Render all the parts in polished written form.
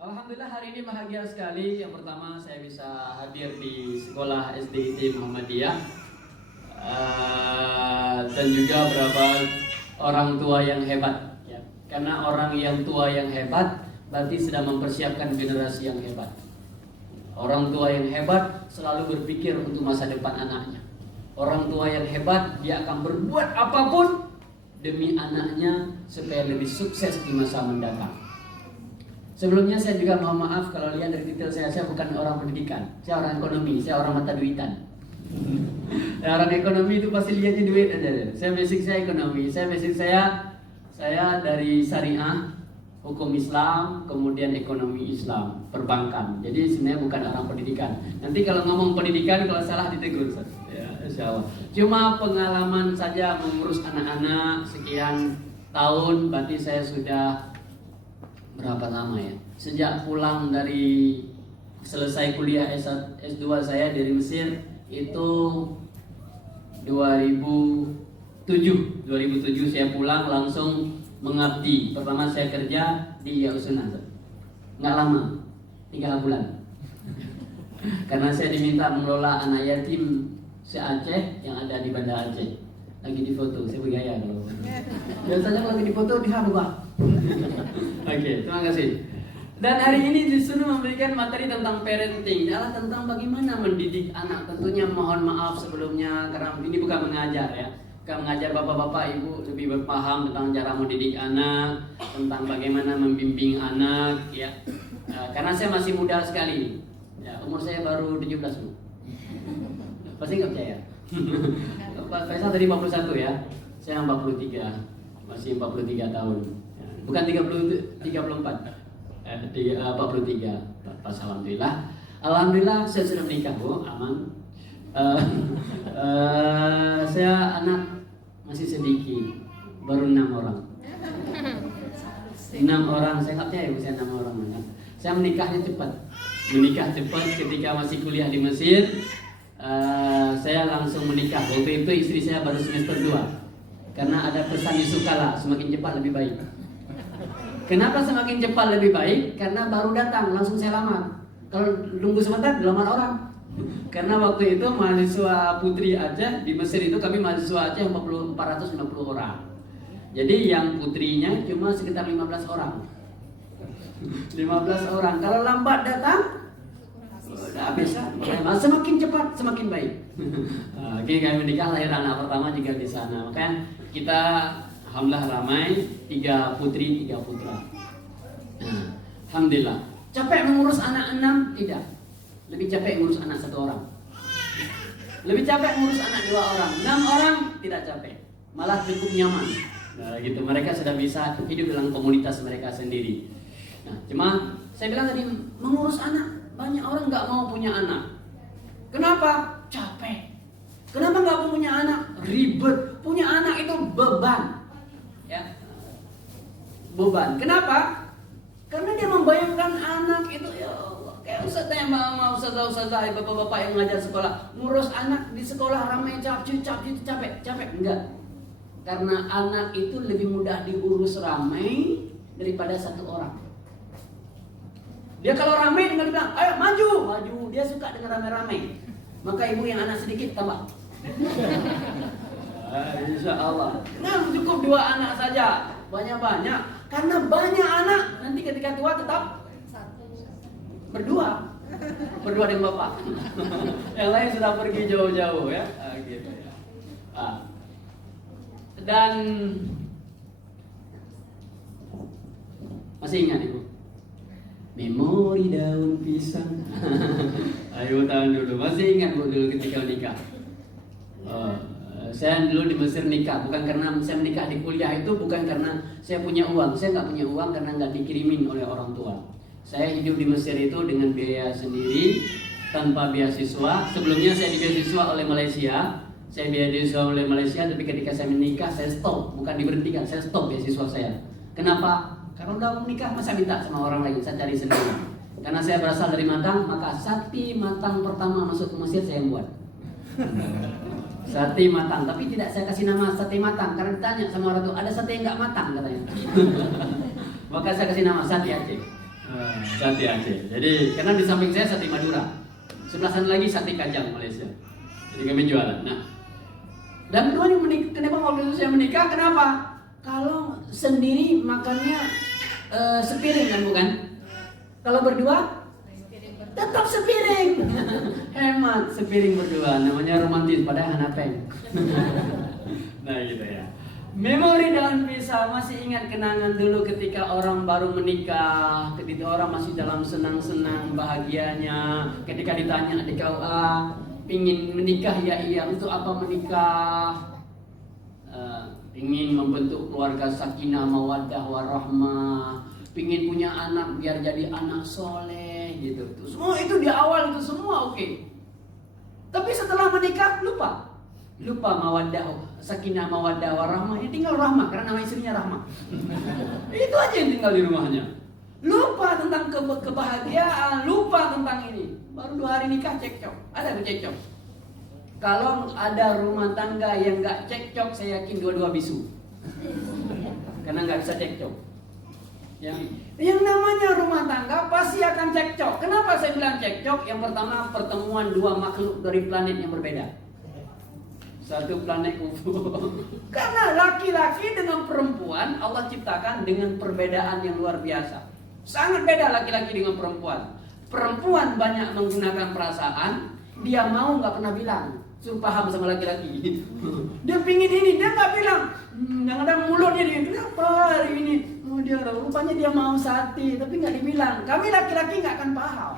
Alhamdulillah hari ini bahagia sekali. Yang pertama saya bisa hadir di sekolah SDIT Muhammadiyah dan juga beberapa orang tua yang hebat. Ya. Karena orang yang tua yang hebat berarti sedang mempersiapkan generasi yang hebat. Orang tua yang hebat selalu berpikir untuk masa depan anaknya. Orang tua yang hebat dia akan berbuat apapun demi anaknya supaya lebih sukses di masa mendatang. Sebelumnya saya juga mohon maaf kalau lihat dari titel saya bukan orang pendidikan. Saya orang ekonomi, saya orang mata duitan. Orang ekonomi itu pasti lihatnya duit aja. Saya basic saya ekonomi, saya dari syariah, hukum Islam, kemudian ekonomi Islam, perbankan. Jadi sebenarnya bukan orang pendidikan. Nanti kalau ngomong pendidikan kalau salah ditegur. Ya, insya Allah. Cuma pengalaman saja mengurus anak-anak sekian tahun, berarti saya sudah berapa lama ya? Sejak pulang dari selesai kuliah S2 saya dari Mesir itu 2007 saya pulang langsung mengabdi. Pertama saya kerja di Yayasan Azhar. Nggak lama, 3 bulan. Karena saya diminta mengelola anak yatim se-Aceh yang ada di Banda Aceh. Lagi di foto, saya bergaya kalau. Biasanya kalau lagi di foto diharu. Oke, terima kasih. Dan hari ini disuruh memberikan materi tentang parenting, adalah tentang bagaimana mendidik anak. Tentunya mohon maaf sebelumnya karena ini bukan mengajar ya. Bukan mengajar bapak-bapak ibu lebih berpaham tentang cara mendidik anak, tentang bagaimana membimbing anak ya. Karena saya masih muda sekali. Ya, umur saya baru 17. Pasti nggak percaya. Pak Faisal tadi 41 ya. Saya 43. Masih 43 tahun. Bukan 34. 43. Pas alhamdulillah. Alhamdulillah saya sudah menikah, Bu, aman. Saya anak masih sedikit, baru 6 orang. 6 orang, saya nggak percaya saya 6 orang. Saya menikahnya cepat. Menikah cepat ketika masih kuliah di Mesir. Saya langsung menikah. Waktu itu istri saya baru semester 2. Karena ada pesan di Sukala, semakin cepat lebih baik. Kenapa semakin cepat lebih baik? Karena baru datang, langsung saya lamar. Kalau nunggu sebentar, dilamar orang. Karena waktu itu mahasiswa putri Aceh di Mesir itu kami mahasiswa Aceh 450 orang. Jadi yang putrinya cuma sekitar 15 orang. 15 orang. Kalau lambat datang, udah biasa. Semakin cepat, semakin baik. Oke, kami menikah, lahir anak pertama juga di sana. Makanya kita alhamdulillah ramai, 3 putri, 3 putra. Alhamdulillah. Capek mengurus anak 6? Tidak. Lebih capek mengurus anak 1 orang. Lebih capek mengurus anak 2 orang. 6 orang tidak capek. Malah cukup nyaman. Nah, gitu. Mereka sudah bisa hidup dalam komunitas mereka sendiri. Nah, cuma saya bilang tadi mengurus anak, banyak orang nggak mau punya anak. Kenapa? Capek. Kenapa nggak mau punya anak? Ribet. Punya anak itu beban. Ya, beban. Kenapa? Karena dia membayangkan anak itu ya Allah, kayak ustaz yang mau ustazah bapak-bapak yang ngajar sekolah, ngurus anak di sekolah ramai capek. Enggak. Karena anak itu lebih mudah diurus ramai daripada 1 orang. Dia kalau ramai dengan bilang, ayo maju. Dia suka dengan ramai-ramai. Maka ibu yang anak sedikit tambah. Insya Allah. Nah, cukup 2 anak saja. Banyak-banyak. Karena banyak anak, nanti ketika tua tetap berdua dengan bapak. Yang lain sudah pergi jauh-jauh ya. Gitu ya. Dan masih ingat ibu? Memori daun pisang. Ayo tahun dulu. Masih ingat bu dulu ketika menikah? Saya dulu di Mesir nikah, bukan karena saya menikah di kuliah itu bukan karena saya punya uang. Saya nggak punya uang karena nggak dikirimin oleh orang tua. Saya hidup di Mesir itu dengan biaya sendiri, tanpa beasiswa. Sebelumnya saya beasiswa oleh Malaysia. Saya beasiswa oleh Malaysia, tapi ketika saya menikah saya stop, bukan diberhentikan, saya stop beasiswa saya. Kenapa? Karena udah menikah masa minta sama orang lain, saya cari sendiri. Karena saya berasal dari Matang, maka sapi matang pertama masuk ke Mesir saya buat. Sate matang, tapi tidak saya kasih nama sate matang karena ditanya sama orang itu ada sate yang nggak matang katanya. Maka saya kasih nama sate Aceh. Sate Aceh. Jadi karena di samping saya sate Madura, sebelah sana lagi sate Kajang Malaysia. Jadi kami jualan. Nah, dan keduanya menikah. Kenapa waktu itu saya menikah? Kenapa? Kalau sendiri makannya sepiring kan bukan? Kalau berdua tetap sepiring. Hemat sepiring berdua. Namanya romantis padahal hanapeng. Nah gitu ya. Memori daun pisau, masih ingat kenangan dulu ketika orang baru menikah, ketika orang masih dalam senang-senang bahagianya, ketika ditanya adik kau pingin menikah ya iya, untuk apa menikah? Pingin membentuk keluarga sakinah mawaddah warahmah, pingin punya anak biar jadi anak soleh gitu. Semua itu di awal itu semua oke. Tapi setelah menikah lupa mawaddah, sakinah mawaddah warahmah, ya tinggal rahmah karena nama istrinya Rahmah. Itu aja yang tinggal di rumahnya. Lupa tentang kebahagiaan, lupa tentang ini. Baru 2 hari nikah cekcok. Ada cekcok. Kalau ada rumah tangga yang nggak cekcok, saya yakin dua-dua bisu. Karena nggak bisa cekcok. Yang namanya rumah tangga pasti akan cekcok. Kenapa saya bilang cekcok? Yang pertama, pertemuan 2 makhluk dari planet yang berbeda. Satu planet UFO. Karena laki-laki dengan perempuan Allah ciptakan dengan perbedaan yang luar biasa. Sangat beda laki-laki dengan perempuan. Perempuan banyak menggunakan perasaan, dia mau nggak pernah bilang, suruh paham sama laki-laki. Dia pingin ini, dia nggak bilang. Yang ada mulutnya dia, kenapa hari ini? Oh, dia rupanya dia mau sate, tapi nggak dibilang. Kami laki-laki nggak akan paham.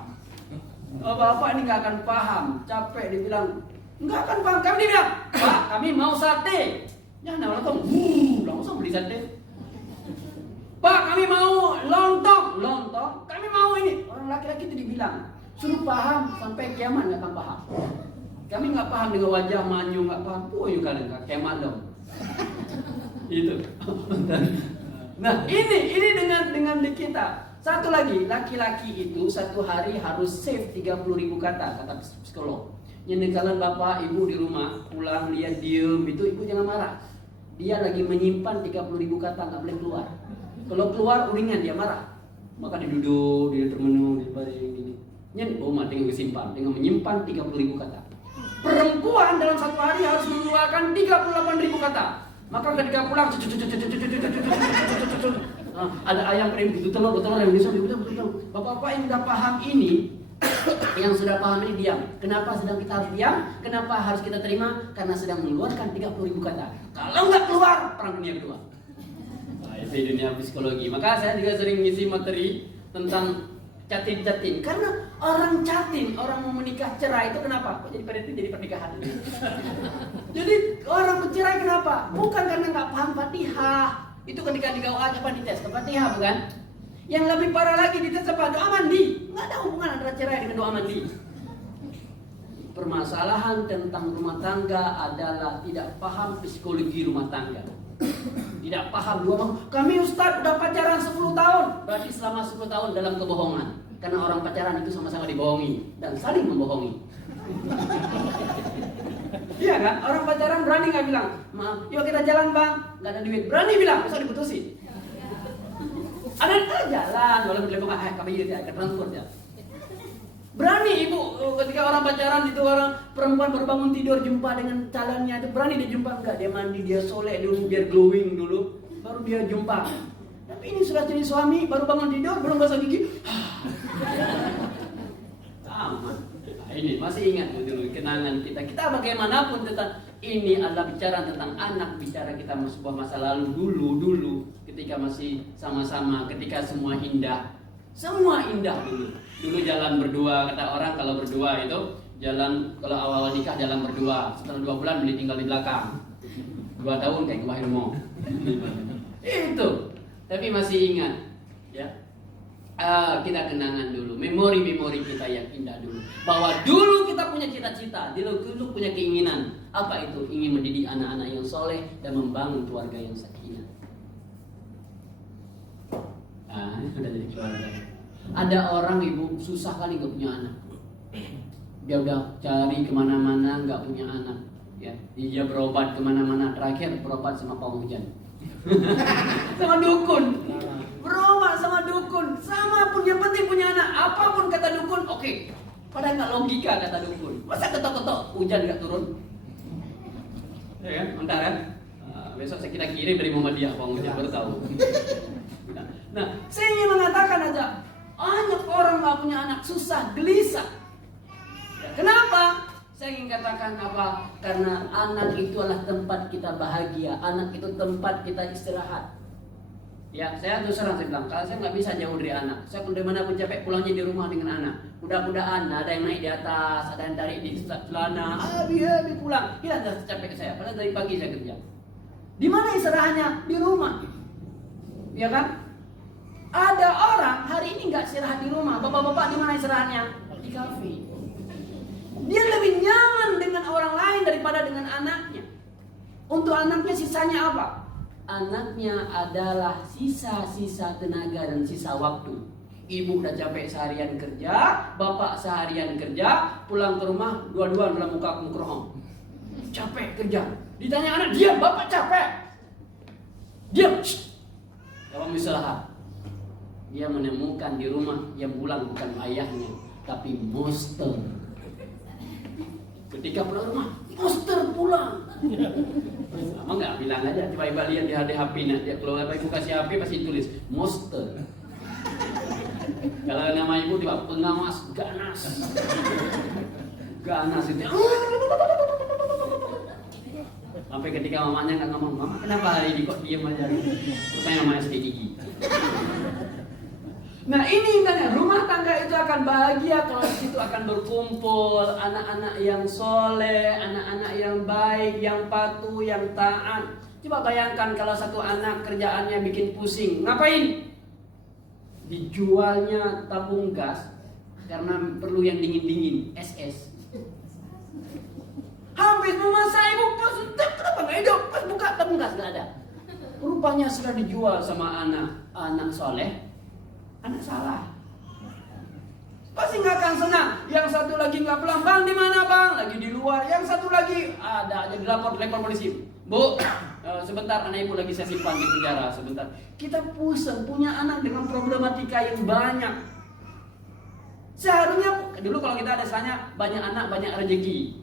Oh, bapak ini nggak akan paham, capek dibilang. Nggak akan paham. Kami bilang, Pak, kami mau sate. Jangan langsung, langsung beli sate. Pak, kami mau lontong. Kami mau ini. Orang laki-laki itu dibilang, suruh paham sampai kiamat nggak akan paham. Kami nggak paham dengan wajah manyu, nggak paham. Oh, yuk kalian nggak kiamat dong. Itu. Nah, ini dengan di kita. Satu lagi, laki-laki itu satu hari harus save 30.000 kata psikolog. Jadi kalau bapak ibu di rumah pulang lihat diem itu, ibu jangan marah. Dia lagi menyimpan 30.000 kata, nggak boleh keluar. Kalau keluar uringan dia marah. Maka diduduk, dia termenung, dia baring gini. Nyen oma dengan disimpan, dengan menyimpan 30.000 kata. Perempuan dalam satu hari harus mengeluarkan 38.000 kata. Maka ketika pulang, ada ayam kering begitu telur yang bisa betul. Bapak-bapak yang sudah paham ini. Yang sudah paham ini diam. Kenapa sedang kita harus diam? Kenapa harus kita terima? Karena sedang mengeluarkan 30.000 kata. Kalau nggak keluar, perang dunia kedua. Nah, itu dunia psikologi. Maka saya juga sering ngisi materi tentang catin. Karena orang catin, orang mau menikah cerai itu kenapa? Kok jadi pernikahan? Jadi orang bercerai kenapa? Bukan karena nggak paham Fatihah. Itu ketika di KUA apa dites ke Fatihah bukan? Yang lebih parah lagi dites apa? Doa mandi. Nggak ada hubungan antara cerai dengan doa mandi. Permasalahan tentang rumah tangga adalah tidak paham psikologi rumah tangga. Tidak paham kami Ustadz udah pacaran 10 tahun. Berarti selama 10 tahun dalam kebohongan. Karena orang pacaran itu sama-sama dibohongi dan saling membohongi. Iya kan? Orang pacaran berani nggak bilang, maaf, yuk kita jalan bang, nggak ada duit. Berani bilang, masa diputusin. Ada jalan, walaupun telepon kami ya ke transport ya. Berani ibu ketika orang pacaran itu orang perempuan baru bangun tidur jumpa dengan calonnya itu berani dia jumpa enggak, dia mandi, dia soleh dulu biar glowing dulu, baru dia jumpa. Tapi ini sudah jadi suami baru bangun tidur belum gosok gigi. Sama. Nah, ini masih ingat dulu kenangan kita bagaimanapun tentang ini adalah bicara tentang anak, bicara kita sebuah masa lalu dulu ketika masih sama-sama, ketika semua indah dulu jalan berdua. Kata orang kalau berdua itu jalan, kalau awal nikah jalan berdua, setelah 2 bulan beli tinggal di belakang, 2 tahun kayak kebahir mau itu. Tapi masih ingat ya, kita kenangan dulu, memori kita yang indah dulu, bahwa dulu kita punya cita-cita, dulu punya keinginan. Apa itu? Ingin mendidik anak-anak yang soleh dan membangun keluarga yang sakinah. Udah jadi keluarga. Ada orang ibu susah kali gak punya anak. Dia udah cari kemana-mana gak punya anak. Ya, dia berobat kemana-mana, terakhir berobat sama pawang hujan. Sama dukun. Berobat sama dukun, sama punya oke. Padahal nggak logika kata dukun. Masa ketok-ketok hujan nggak turun? Ya kan, entah kan? Besok kita kirim dari Muhammadiyah, Bang Ujang baru tahu. Nah, saya ingin mengatakan aja, banyak orang nggak punya anak, susah, gelisah. Ya, kenapa? Saya ingin katakan apa? Karena anak itu adalah tempat kita bahagia, anak itu tempat kita istirahat. Ya, saya terus terang saya bilang, kalau saya nggak bisa jauh dari anak, saya pun dari mana pun capek pulangnya di rumah dengan anak. Mudah-mudahan ada yang naik di atas, ada yang tarik di celana, dia pulang, hilang dah capek saya. Padahal dari pagi saya kerja. Di mana istirahatnya? Di rumah, ya kan? Ada orang hari ini nggak istirahat di rumah, bapak-bapak di mana istirahatnya? Di kafe. Dia lebih nyaman dengan orang lain daripada dengan anaknya. Untuk anaknya sisanya apa? Anaknya adalah sisa-sisa tenaga dan sisa waktu. Ibu udah capek seharian kerja, bapak seharian kerja, pulang ke rumah dua-duaan dalam muka kungkrohong. Capek kerja. Ditanya anak, diam, bapak capek. Diam. Bapak istirahat. Dia menemukan di rumah yang pulang bukan ayahnya, tapi monster. Ketika pulang rumah, monster pulang. Mama nggak bilang aja, tiba-tiba lihat di HP, nah dia kalau ibu kasih HP pasti tulis monster. Kalau nama ibu tiba pengawas ganas, ganas itu. Sampai ketika mamanya nggak ngomong, mama kenapa hari ini kok diem aja? Rupanya namanya SD gigi. Nah ini intinya, rumah tangga itu akan bahagia kalau di situ akan berkumpul anak-anak yang soleh, anak-anak yang baik, yang patuh, yang taat. Coba bayangkan kalau satu anak kerjaannya bikin pusing, ngapain? Dijualnya tabung gas karena perlu yang dingin-dingin, SS. Habis memasak ibu pas, kenapa nggak hidup? Pas buka tabung gas nggak ada. Rupanya sudah dijual sama anak soleh. Anak salah, pasti nggak akan senang. Yang satu lagi nggak pulang, bang di mana bang? Lagi di luar. Yang satu lagi ada aja dilapor polisi. Bu, sebentar anak ibu lagi saya simpan di penjara sebentar. Kita pusing punya anak dengan problematika yang banyak. Seharusnya dulu kalau kita ada istilahnya banyak anak banyak rezeki.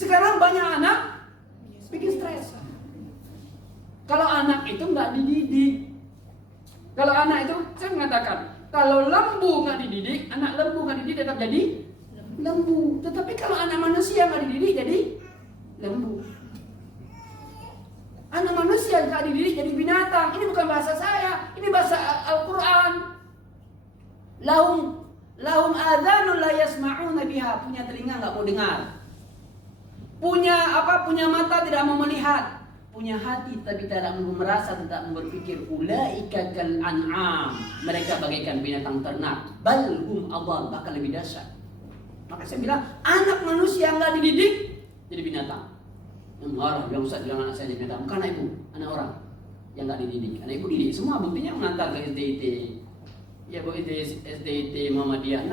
Sekarang banyak anak bikin stres. Kalau anak itu nggak dididik. Kalau anak itu, saya mengatakan, kalau lembu nggak dididik, anak lembu nggak dididik tetap jadi lembu. Tetapi kalau anak manusia nggak dididik jadi lembu. Anak manusia nggak dididik jadi binatang. Ini bukan bahasa saya, ini bahasa Al-Quran. Lahum adhanun la yasma'una biha, punya telinga nggak mau dengar. Punya mata tidak mau melihat. Punya hati tapi tidak mau merasa, tidak mau berpikir. Ulaika kal an'am, mereka bagaikan binatang ternak. Bal hum adall, bahkan lebih dahsyat. Maka saya bilang anak manusia nggak dididik jadi binatang. Yang marah bilang Ustaz bilang anak saya jadi binatang. Bukan anak ibu, anak orang yang nggak dididik. Anak ibu didik semua, buktinya mengantar ke SDIT. Ya bu, SDIT Muhammadiyah 6.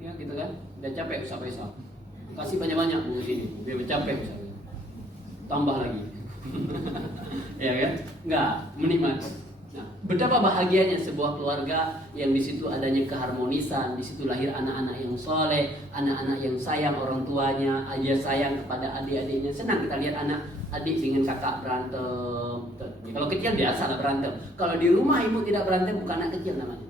Ya gitu kan. Udah capek Ustaz. Kasih banyak-banyak bu sini. Biar capek Ustaz. Tambah lagi. Ya kan? Enggak, menikmati. Nah, betapa bahagianya sebuah keluarga yang di situ adanya keharmonisan, di situ lahir anak-anak yang soleh, anak-anak yang sayang orang tuanya, ayah sayang kepada adik-adiknya. Senang kita lihat anak adik dengan kakak berantem. Kalau kecil biasa lah berantem. Kalau di rumah ibu tidak berantem, bukan anak kecil namanya.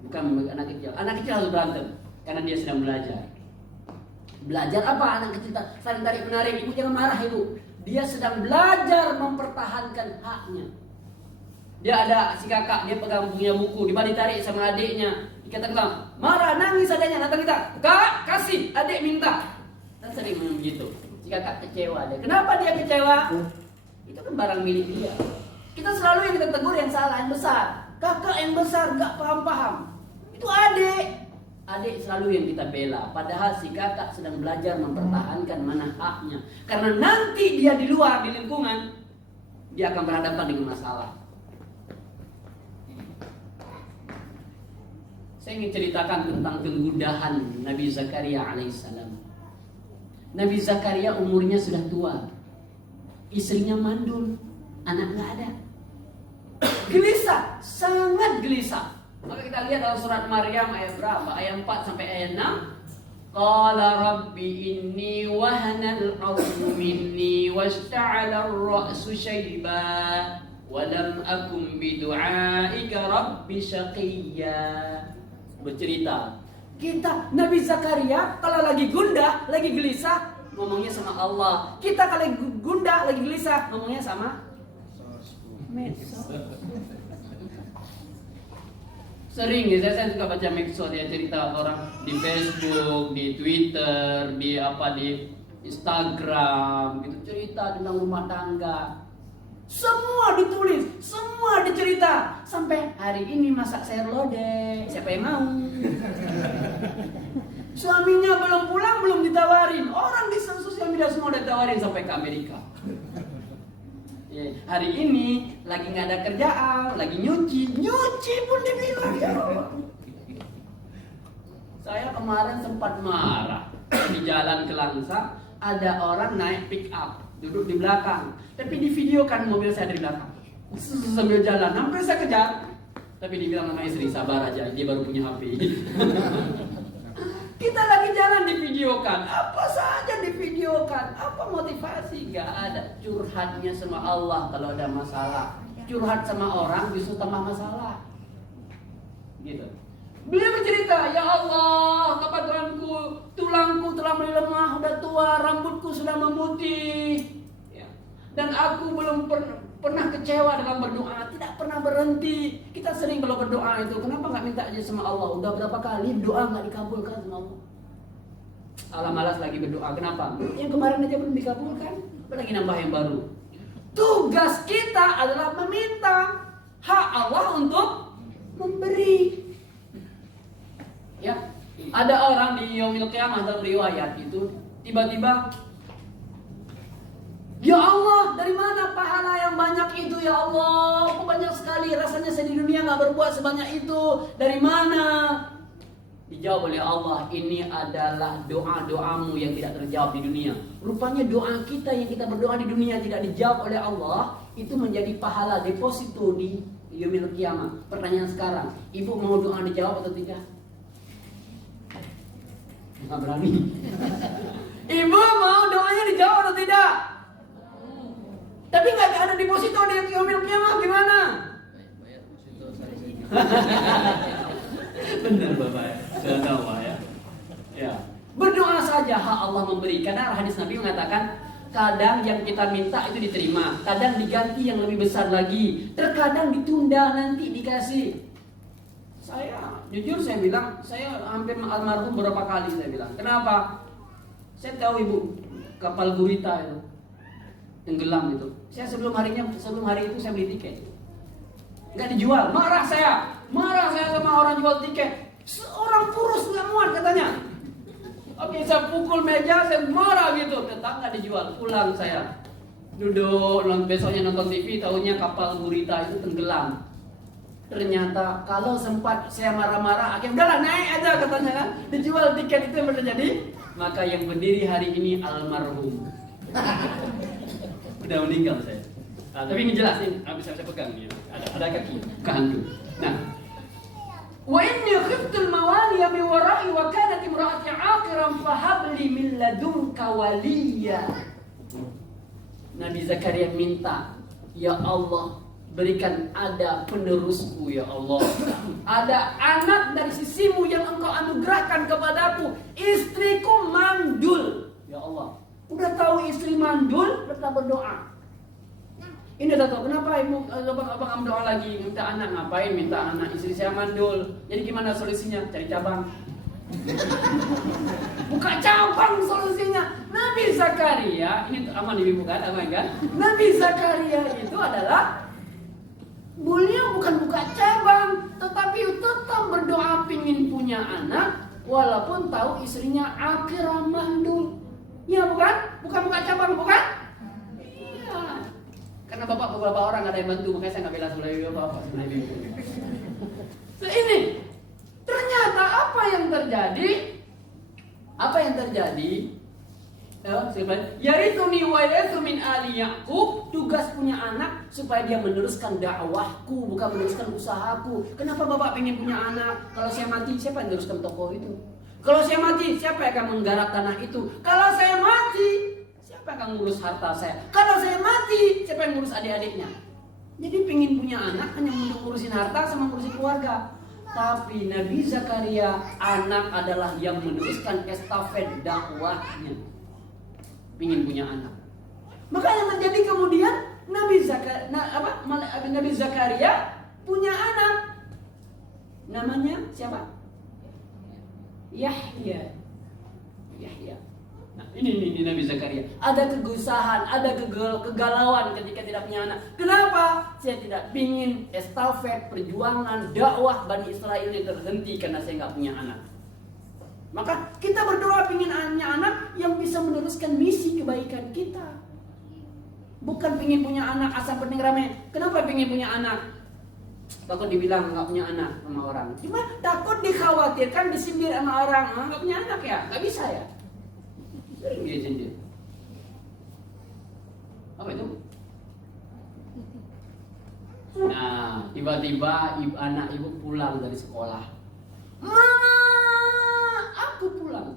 Bukan anak kecil. Anak kecil harus berantem karena dia sedang belajar. Belajar apa anak kecil? Saling tarik menarik. Ibu jangan marah ibu. Dia sedang belajar mempertahankan haknya. Dia ada si kakak, dia pegang punya buku, dia ditarik sama adiknya. Dikatakan, marah, nangis adiknya, datang kita. Kak, kasih, adik minta. Dan sering begitu. Si kakak kecewa dia. Kenapa dia kecewa? Itu kan barang milik dia. Kita selalu yang kita tegur yang salah, yang besar. Kakak yang besar, gak paham-paham. Itu adik. Adik selalu yang kita bela. Padahal si kakak sedang belajar mempertahankan mana haknya. Karena nanti dia di luar, di lingkungan, dia akan berhadapan dengan masalah. Saya ingin ceritakan tentang kemudahan Nabi Zakaria alaihissalam. Nabi Zakaria umurnya sudah tua. Istrinya mandul, anak gak ada. Gelisah, sangat gelisah. Maka kita lihat dalam surat Maryam ayat berapa? Ayat 4 sampai ayat 6. Qala rabbi inni wahana al-'azmu minni washta'ala ar-ra'su shayba wa lam akum bidu'aika rabbi syaqiyya. Bercerita, kita Nabi Zakaria kalau lagi gundah, lagi gelisah, ngomongnya sama Allah. Kita kalau lagi gundah, lagi gelisah, ngomongnya sama medsos. Sering ya, saya suka baca medsos ya, cerita orang di Facebook, di Twitter, di Instagram gitu, cerita tentang rumah tangga. Semua ditulis, semua dicerita. Sampai hari ini masak sayur lodeh, siapa yang mau? Suaminya belum pulang, belum ditawarin. Orang di sosial media semua udah ditawarin sampai ke Amerika. Hari ini lagi nggak ada kerjaan, lagi nyuci pun dibilang ya Allah. Saya kemarin sempat marah di jalan ke Langsa, ada orang naik pick up, duduk di belakang, tapi divideokan mobil saya dari belakang sambil jalan, hampir saya kejar, tapi dibilang sama istri sabar aja, dia baru punya HP. Kita lagi jalan divideokan, apa saja divideokan, apa motivasi? Gak ada. Curhatnya sama Allah kalau ada masalah. Curhat sama orang justru tambah masalah. Gitu. Beliau bercerita, ya Allah, kata Tuhanku, tulangku telah mulai lemah, udah tua, rambutku sudah memutih. Ya. Dan aku belum pernah kecewa dalam berdoa, tidak pernah berhenti. Kita sering kalau berdoa itu, kenapa nggak minta aja sama Allah? Udah berapa kali doa nggak dikabulkan sama Allah? Allah malas lagi berdoa, kenapa? Yang kemarin aja belum dikabulkan, apalagi nambah yang baru. Tugas kita adalah meminta, hak Allah untuk memberi. Ya, ada orang di Yaumil Qiyamah dalam riwayat itu tiba-tiba, ya Allah, dari mana pahala yang banyak itu ya Allah? Kok banyak sekali, rasanya saya di dunia nggak berbuat sebanyak itu. Dari mana? Dijawab oleh Allah, ini adalah doa-doamu yang tidak terjawab di dunia. Rupanya doa kita yang kita berdoa di dunia tidak dijawab oleh Allah, itu menjadi pahala deposito di Yaumil Qiyamah. Pertanyaan sekarang, ibu mau doa dijawab atau tidak? Nggak berani. Ibu mau doanya dijawab atau tidak? Tapi nggak ada deposito di Yaumil Qiyamah, gimana? Bayar deposito saya. Benar Bapak ya, sudah tahu ya. Ya. Berdoa saja hak Allah memberi. Karena hadis Nabi mengatakan kadang yang kita minta itu diterima, kadang diganti yang lebih besar lagi, terkadang ditunda nanti dikasih. Saya jujur saya bilang, saya hampir almarhum beberapa kali saya bilang. Kenapa? Saya tahu ibu kapal gurita itu tenggelam itu. Saya sebelum hari itu saya beli tiket. Nggak dijual, marah saya sama orang jual tiket. Seorang kurus nggak muat katanya. Oke, saya pukul meja, saya marah gitu, tetap nggak dijual. Pulang saya, duduk besoknya nonton TV, tahunya kapal gurita itu tenggelam. Ternyata kalau sempat saya marah-marah, akhirnya udahlah naik aja katanya kan, dijual tiket itu yang terjadi. Maka yang berdiri hari ini almarhum. Udah meninggal saya. Nah, tapi ini jelas nih, bisa saya pegang ya. Ada kaki, kehantu. Nah, wa inni khiftul mawaliya min wara'i wa kanat imra'ati 'aqiran fahabli min ladunka waliya. Nabi Zakaria minta, ya Allah, berikan ada penerusku ya Allah. Ada anak dari sisimu yang engkau anugerahkan kepadaku. Istriku mandul. Ya Allah, udah tahu istri mandul, tetap berdoa. Ini udah tahu kenapa ibu abang doa lagi minta anak, ngapain minta anak, istri saya mandul. Jadi gimana solusinya? Cari cabang. Buka cabang solusinya. Nabi Zakaria, ini aman ibu kan, aman kan? Nabi Zakaria itu adalah beliau bukan buka cabang, tetapi tetap berdoa pingin punya anak, walaupun tahu istrinya akhirah mandul. Ya bukan? Bukan buka cabang, bukan? Iya. Karena bapak beberapa orang ada yang bantu, makanya saya nggak bela sebelah bapak sebelah ibu. So, ini ternyata apa yang terjadi Yarithuni wa yarithu min ali Yaqub. Tugas punya anak supaya dia meneruskan dakwahku, bukan meneruskan usahaku. Kenapa Bapak pengen punya anak? Kalau saya mati, siapa yang meneruskan toko itu? Kalau saya mati, siapa yang akan menggarap tanah itu? Kalau saya mati, siapa yang akan ngurus harta saya? Kalau saya mati, siapa yang ngurus adik-adiknya? Jadi pengen punya anak hanya untuk ngurusin harta sama ngurusin keluarga. Tapi Nabi Zakaria, anak adalah yang meneruskan estafet dakwahnya. Ingin punya anak. Makanya menjadi kemudian Nabi Zakaria punya anak. Namanya siapa? Yahya. Nah, ini Nabi Zakaria. Ada kegusahan, ada kegalauan ketika tidak punya anak. Kenapa? Saya tidak ingin estafet perjuangan dakwah Bani Israel ini terhenti karena saya nggak punya anak. Maka kita berdoa ingin punya anak yang bisa meneruskan misi kebaikan kita. Bukan ingin punya anak asal penting rame. Kenapa ingin punya anak? Takut dibilang nggak punya anak sama orang. Cuma takut dikhawatirkan, disindir sama orang. Nggak punya anak ya? Nggak bisa ya? Sering dia sindir. Apa itu? Nah, tiba-tiba anak ibu pulang dari sekolah. Mama, aku pulang.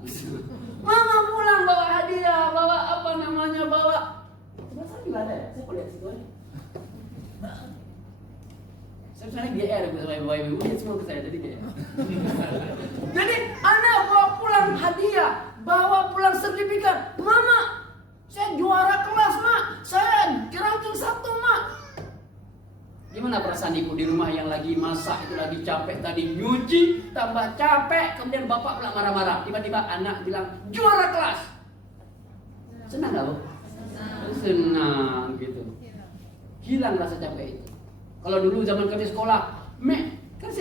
Mama pulang bawa hadiah, bawa apa namanya, bawa. Bahasa gimana ya? Saya boleh situ aja. Sebenarnya GR sama ibu-ibu lihat semua ke saya jadi GR. Jadi anak bawa pulang hadiah, bawa pulang sertifikat. Mama, saya juara kelas, Mak. Saya ranking 1, Mak. Gimana perasaan ibu di rumah yang lagi masak itu lagi capek tadi nyuci, tambah capek, kemudian bapak pulang marah-marah. Tiba-tiba anak bilang juara kelas. Senang gak, Bu? Senang gitu. Hilang rasa capek itu. Kalau dulu zaman kami sekolah, kan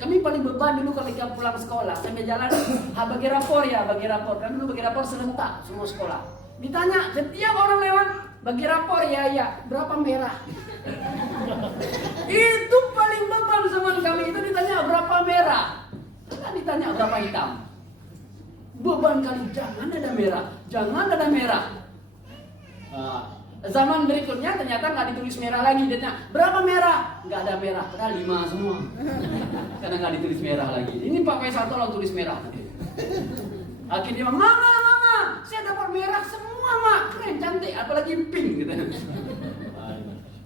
kami paling beban dulu kalau kita pulang sekolah sambil jalan, bagi rapor. Kan dulu bagi rapor serentak semua sekolah. Ditanya setiap orang lewat, bagi rapor ya, berapa merah? Itu paling beban zaman kami itu ditanya berapa merah, kan ditanya berapa hitam. Beban kali, jangan ada merah. Zaman berikutnya ternyata nggak ditulis merah lagi. Dia tanya, berapa merah? Nggak ada merah, padahal 5 semua. Karena nggak ditulis merah lagi. Ini Pak Faisal tolong tulis merah. Akhirnya, Mama, saya dapat merah semua, Mak. Keren, cantik, apalagi pink gitu.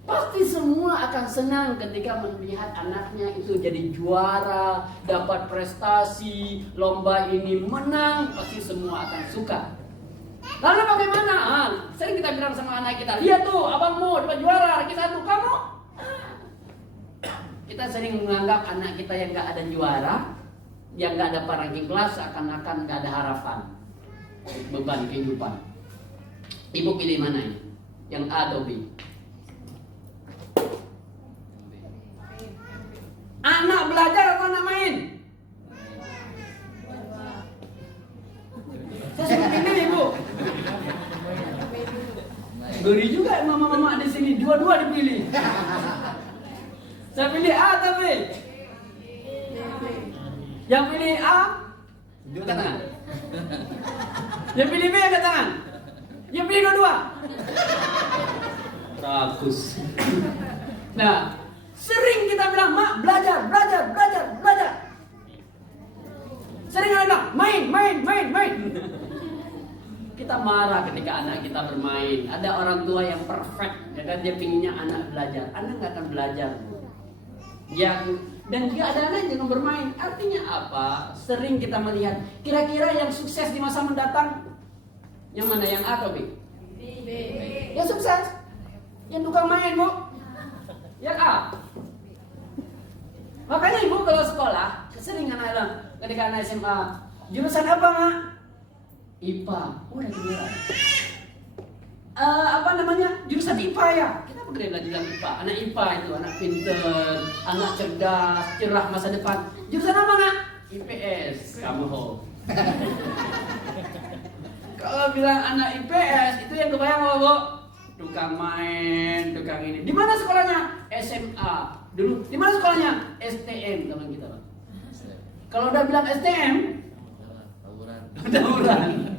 Pasti semua akan senang ketika melihat anaknya itu jadi juara, dapat prestasi, lomba ini menang, pasti semua akan suka. Lalu bagaimana? Sering kita bilang sama anak kita, lihat tuh abangmu dapat juara, ranking 1, kamu? Kita sering menganggap anak kita yang gak ada juara, yang gak dapat ranking kelas, seakan-akan gak ada harapan, beban kehidupan. Ibu pilih mana ini? Yang A atau B? Anak belajar atau anak main? Saya suruh pilih, Ibu. Geri juga mama-mama di sini, dua-dua dipilih. Saya pilih A atau B? Yang pilih A, angkat tangan. Yang pilih B, angkat tangan. Yang pilih dua-dua. Rakus. Nah, sering kita bilang, Mak, belajar. Sering kita bilang, main. Kita marah ketika anak kita bermain. Ada orang tua yang perfect, ya kan, dia pinginnya anak belajar. Anak nggak akan belajar. Dan juga ada anak yang jangan bermain. Artinya apa? Sering kita melihat, kira-kira yang sukses di masa mendatang, yang mana, yang A atau B? B. Yang sukses, yang tukang main, Bu. Yang A. Makanya Ibu kalau sekolah, sering anak bilang, ketika anak SMA, jurusan apa, Mak? IPA. Oh, udah kebenaran. Jurusan IPA ya. Kita bergerak bilang IPA. Anak IPA itu anak pinter, anak cerdas, cerah masa depan. Jurusan apa, Nak? IPS. Kamu ho. Kalau bilang anak IPS, itu yang kebayang apa, Bu? Tukang main, tukang ini. Di mana sekolahnya? SMA. Dulu, di mana sekolahnya? STM teman kita, Pak. Kalau udah bilang STM, tawuran.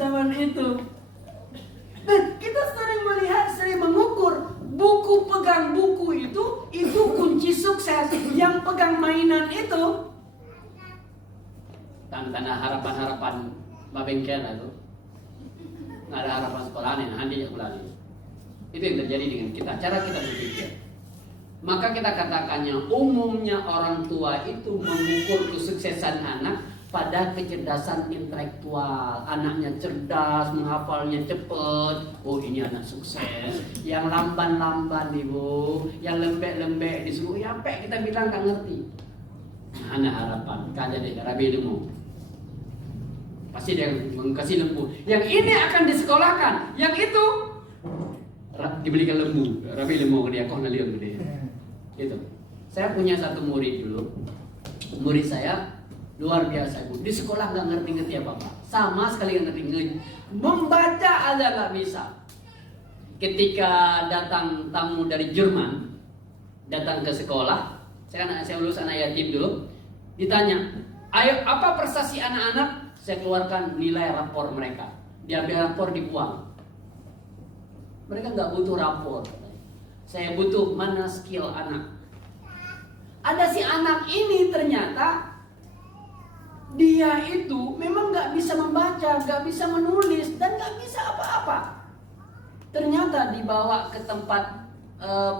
Zaman itu Dan kita sering melihat, sering mengukur buku, pegang buku itu kunci sukses. Yang pegang mainan itu tanda harapan-harapan babengkel itu. Nggak ada harapan sekolah nih, nanti ya kulali. Itu yang terjadi dengan kita, cara kita berpikir. Maka kita katakannya, umumnya orang tua itu mengukur kesuksesan anak pada kecerdasan intelektual. Anaknya cerdas, menghafalnya cepat. Oh, ini anak sukses. Yang lamban-lamban ibu, yang lembek-lembek disuruh ya apa kita bilang nggak ngerti. Nah, anak harapan, kan jadi rabi ilmu. Pasti dia mengkasih lembu. Yang ini akan disekolahkan, yang itu dibelikan lembu. Rabi ilmu ke dia, kok nalium ke dia. Gitu. Saya punya satu murid dulu. Murid saya luar biasa bu. Di sekolah nggak ngerti-ngerti apa-apa. Sama sekali nggak ngerti. Membaca aja nggak bisa. Ketika datang tamu dari Jerman, datang ke sekolah, saya lulus anak yatim dulu. Ditanya, ayo apa prestasi anak-anak? Saya keluarkan nilai rapor mereka. Diambil rapor dibuang. Mereka nggak butuh rapor. Saya butuh mana skill anak. Ada si anak ini ternyata dia itu memang nggak bisa membaca, nggak bisa menulis, dan nggak bisa apa-apa. Ternyata dibawa ke tempat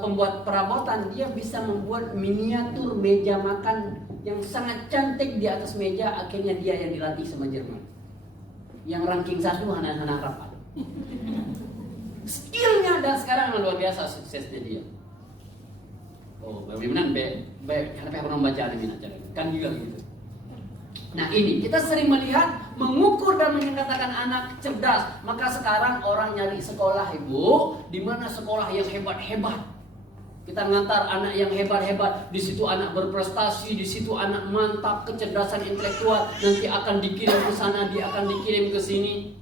pembuat perabotan, dia bisa membuat miniatur meja makan yang sangat cantik di atas meja. Akhirnya dia yang dilatih sama Jerman. Yang ranking 1 anak-anak rapat. Skillnya dan sekarang luar biasa suksesnya dia. Oh, bagaimana baik karena aku membaca ini kan juga gitu. Nah ini kita sering melihat, mengukur dan menyatakan anak cerdas. Maka sekarang orang nyari sekolah ibu, di mana sekolah yang hebat-hebat. Kita ngantar anak yang hebat-hebat, di situ anak berprestasi, di situ anak mantap, kecerdasan intelektual, nanti akan dikirim ke sana, dia akan dikirim ke sini.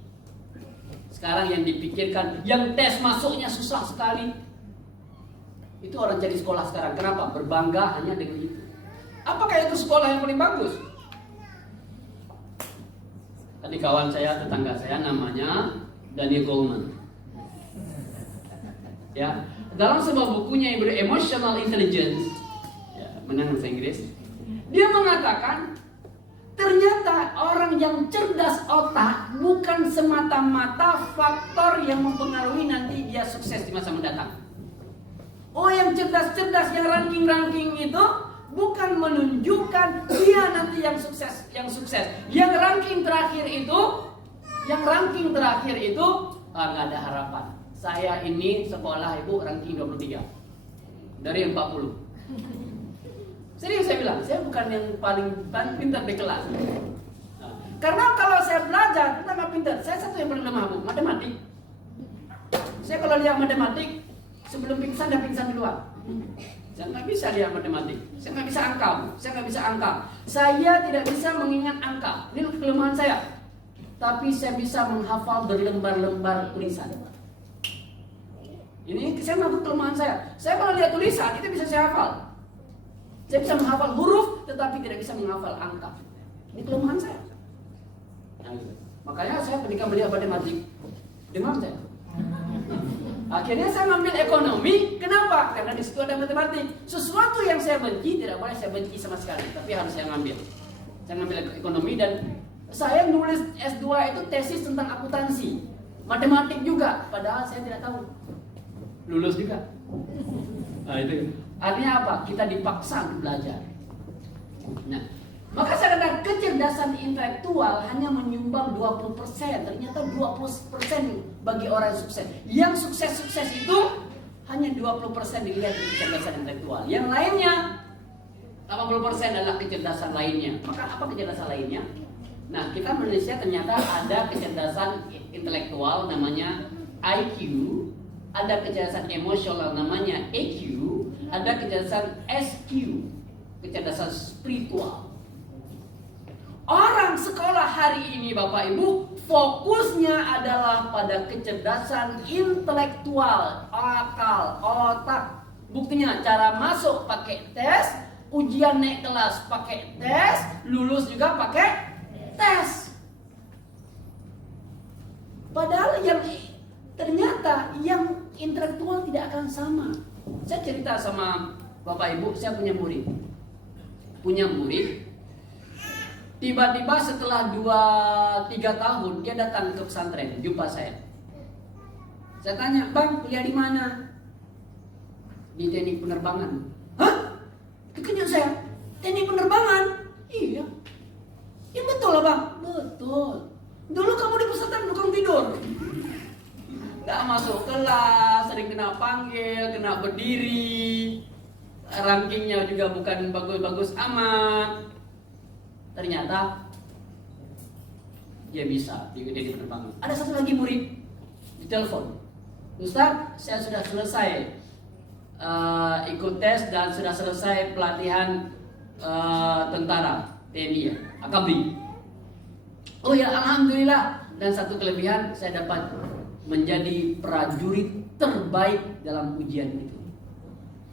Sekarang yang dipikirkan, yang tes masuknya susah sekali. Itu orang jadi sekolah sekarang. Kenapa? Berbangga hanya dengan itu. Apakah itu sekolah yang paling bagus? Tadi kawan saya, tetangga saya namanya Daniel Goleman. Ya, dalam sebuah bukunya yang berjudul Emotional Intelligence, ya, menang bahasa Inggris, dia mengatakan ternyata orang yang cerdas otak bukan semata-mata faktor yang mempengaruhi nanti dia sukses di masa mendatang. Oh, yang cerdas-cerdas, yang ranking-ranking itu bukan menunjukkan dia nanti yang sukses. Yang ranking terakhir itu nggak ada harapan. Saya ini sekolah ibu ranking 23 dari 40. Serius saya bilang, saya bukan yang paling pintar di kelas. Nah, karena kalau saya belajar, kita nggak pintar. Saya satu yang paling lemah bu, matematik. Saya kalau lihat matematik, sebelum pingsan dah pingsan duluan. Saya nggak bisa lihat matematik. Saya nggak bisa angka. Saya tidak bisa mengingat angka. Ini kelemahan saya. Tapi saya bisa menghafal berlembar-lembar tulisan. Ini saya mengaku kelemahan saya. Saya kalau lihat tulisan itu bisa saya hafal. Saya bisa menghafal huruf, tetapi tidak bisa menghafal angka. Ini kelemahan saya. Nah, gitu. Makanya saya ketika melihat matematik, demam saya. Akhirnya saya ngambil ekonomi. Kenapa? Karena di situ ada matematik. Sesuatu yang saya benci tidak boleh saya benci sama sekali, tapi harus saya ngambil. Saya ngambil ekonomi dan saya nulis S2 itu tesis tentang akuntansi, matematik juga. Padahal saya tidak tahu. Lulus juga. Nah itu. Artinya apa? Kita dipaksa untuk belajar. Nah, maka saya katakan kecerdasan intelektual hanya menyumbang 20%. Ternyata 20% bagi orang yang sukses. Yang sukses-sukses itu hanya 20% dilihat dari kecerdasan intelektual. Yang lainnya 80% adalah kecerdasan lainnya. Maka apa kecerdasan lainnya? Nah, kita Malaysia ternyata ada kecerdasan intelektual namanya IQ, ada kecerdasan emosional namanya EQ, ada kecerdasan SQ, kecerdasan spiritual. Orang sekolah hari ini Bapak Ibu fokusnya adalah pada kecerdasan intelektual, akal, otak. Buktinya cara masuk pakai tes, ujian naik kelas pakai tes, lulus juga pakai tes. Padahal yang ternyata sama. Saya cerita sama Bapak Ibu, saya punya murid. Tiba-tiba setelah 2-3 tahun dia datang ke pesantren, jumpa saya. Saya tanya, "Bang, kuliah di mana?" "Di teknik penerbangan." "Hah?" Terkejut saya. "Teknik penerbangan?" "Iya." "Ya betul lah Bang." "Betul. Dulu kamu di pesantren bukan tidur." Nggak masuk kelas, sering kena panggil, kena berdiri. Rankingnya juga bukan bagus-bagus amat. Ternyata dia bisa di penerbangan. Ada satu lagi murid ditelepon, "Ustaz, saya sudah selesai ikut tes dan sudah selesai pelatihan tentara TNI, Akabri." "Oh ya, alhamdulillah." Dan satu kelebihan, saya dapat menjadi prajurit terbaik dalam ujian itu.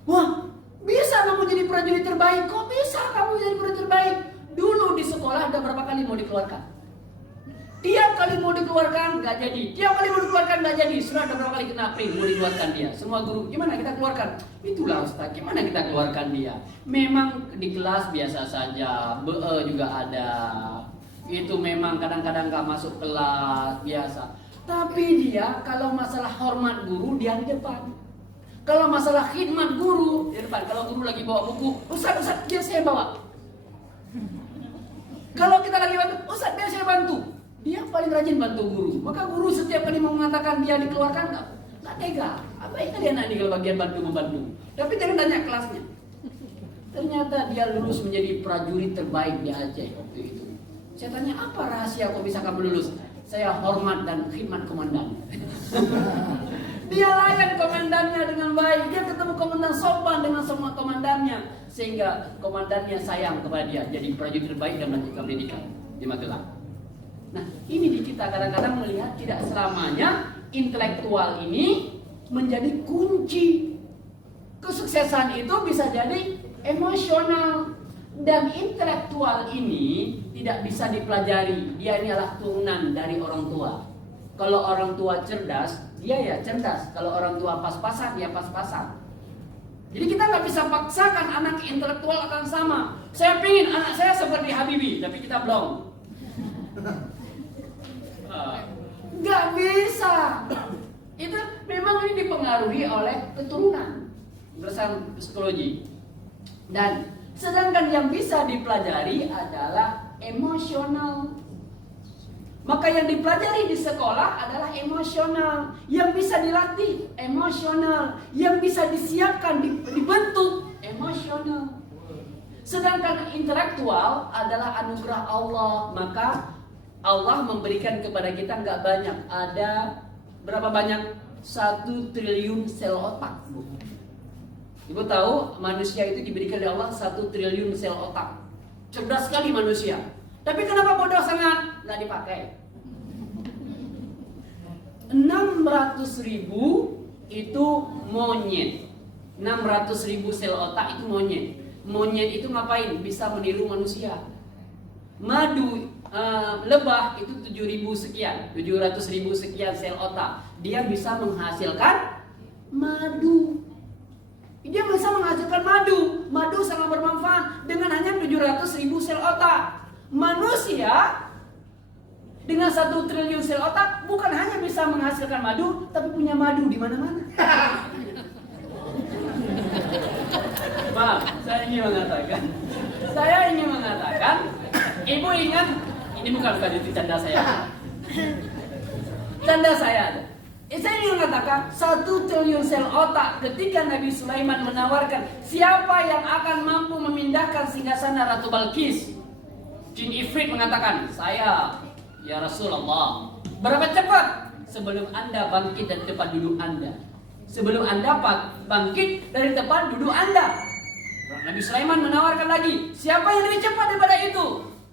"Wah, bisa kamu jadi prajurit terbaik? Kok bisa kamu jadi prajurit terbaik?" Dulu di sekolah ada berapa kali mau dikeluarkan? Tiap kali mau dikeluarkan nggak jadi. Tiap kali mau dikeluarkan nggak jadi. Sudah ada berapa kali kena prank mau dikeluarkan dia. Semua guru, "Gimana kita keluarkan?" "Itulah Ustaz, gimana kita keluarkan dia?" Memang di kelas biasa saja, juga ada. Itu memang kadang-kadang nggak masuk kelas biasa. Tapi dia kalau masalah hormat guru dia di depan. Kalau masalah khidmat guru di depan. Kalau guru lagi bawa buku, Ustaz, biar saya bawa. Kalau kita lagi bantu, Ustaz, biar saya bantu. Dia paling rajin bantu guru. Maka guru setiap kali mau mengatakan dia dikeluarkan, nggak tega. Apa itu dia nanti kalau bagian bantu-membantu. Tapi jangan tanya kelasnya. Ternyata dia lulus menjadi prajurit terbaik di Aceh waktu itu. Saya tanya, "Apa rahasia kok bisa kamu lulus?" "Saya hormat dan khidmat komandan." Dia layan komandannya dengan baik. Dia ketemu komandan sopan dengan semua komandannya, sehingga komandannya sayang kepada dia. Jadi prajurit terbaik dan melanjutkan pendidikan di Magelang. Nah, ini di kita kadang-kadang melihat tidak selamanya intelektual ini menjadi kunci. Kesuksesan itu bisa jadi emosional. Dan intelektual ini tidak bisa dipelajari. Dia ini adalah turunan dari orang tua. Kalau orang tua cerdas, dia ya cerdas. Kalau orang tua pas-pasan, ya pas-pasan. Jadi kita nggak bisa paksakan anak intelektual akan sama. Saya pingin anak saya seperti Habibie, tapi kita belum. Nggak bisa. Itu memang ini dipengaruhi oleh keturunan berdasarkan psikologi. Dan sedangkan yang bisa dipelajari adalah emosional. Maka yang dipelajari di sekolah adalah emosional. Yang bisa dilatih emosional. Yang bisa disiapkan, dibentuk emosional. Sedangkan intelektual adalah anugerah Allah. Maka Allah memberikan kepada kita nggak banyak. Ada berapa banyak? 1 triliun sel otak. Ibu tahu manusia itu diberikan oleh Allah 1 triliun sel otak. Cerdas sekali manusia. Tapi kenapa bodoh sangat? Nggak dipakai. 600.000 itu monyet. 600.000 sel otak itu monyet. Monyet itu ngapain? Bisa meniru manusia. Madu lebah itu 7.000 sekian, 700.000 sekian sel otak. Dia bisa menghasilkan madu. Dia bisa menghasilkan madu. Madu sangat bermanfaat dengan hanya 700.000 sel otak. Manusia dengan 1 triliun sel otak bukan hanya bisa menghasilkan madu, tapi punya madu di mana-mana. Maaf, saya ingin mengatakan, ibu ingat, ini bukan itu canda saya. Canda saya ada. Saya ingin mengatakan 1 triliun sel otak ketika Nabi Sulaiman menawarkan siapa yang akan mampu memindahkan singgasana Ratu Balqis. Jin Ifrit mengatakan, "Saya, ya Rasulullah." "Berapa cepat?" "Sebelum Anda bangkit dari tempat duduk Anda." Sebelum Anda bangkit dari tempat duduk Anda. Nabi Sulaiman menawarkan lagi, siapa yang lebih cepat daripada itu?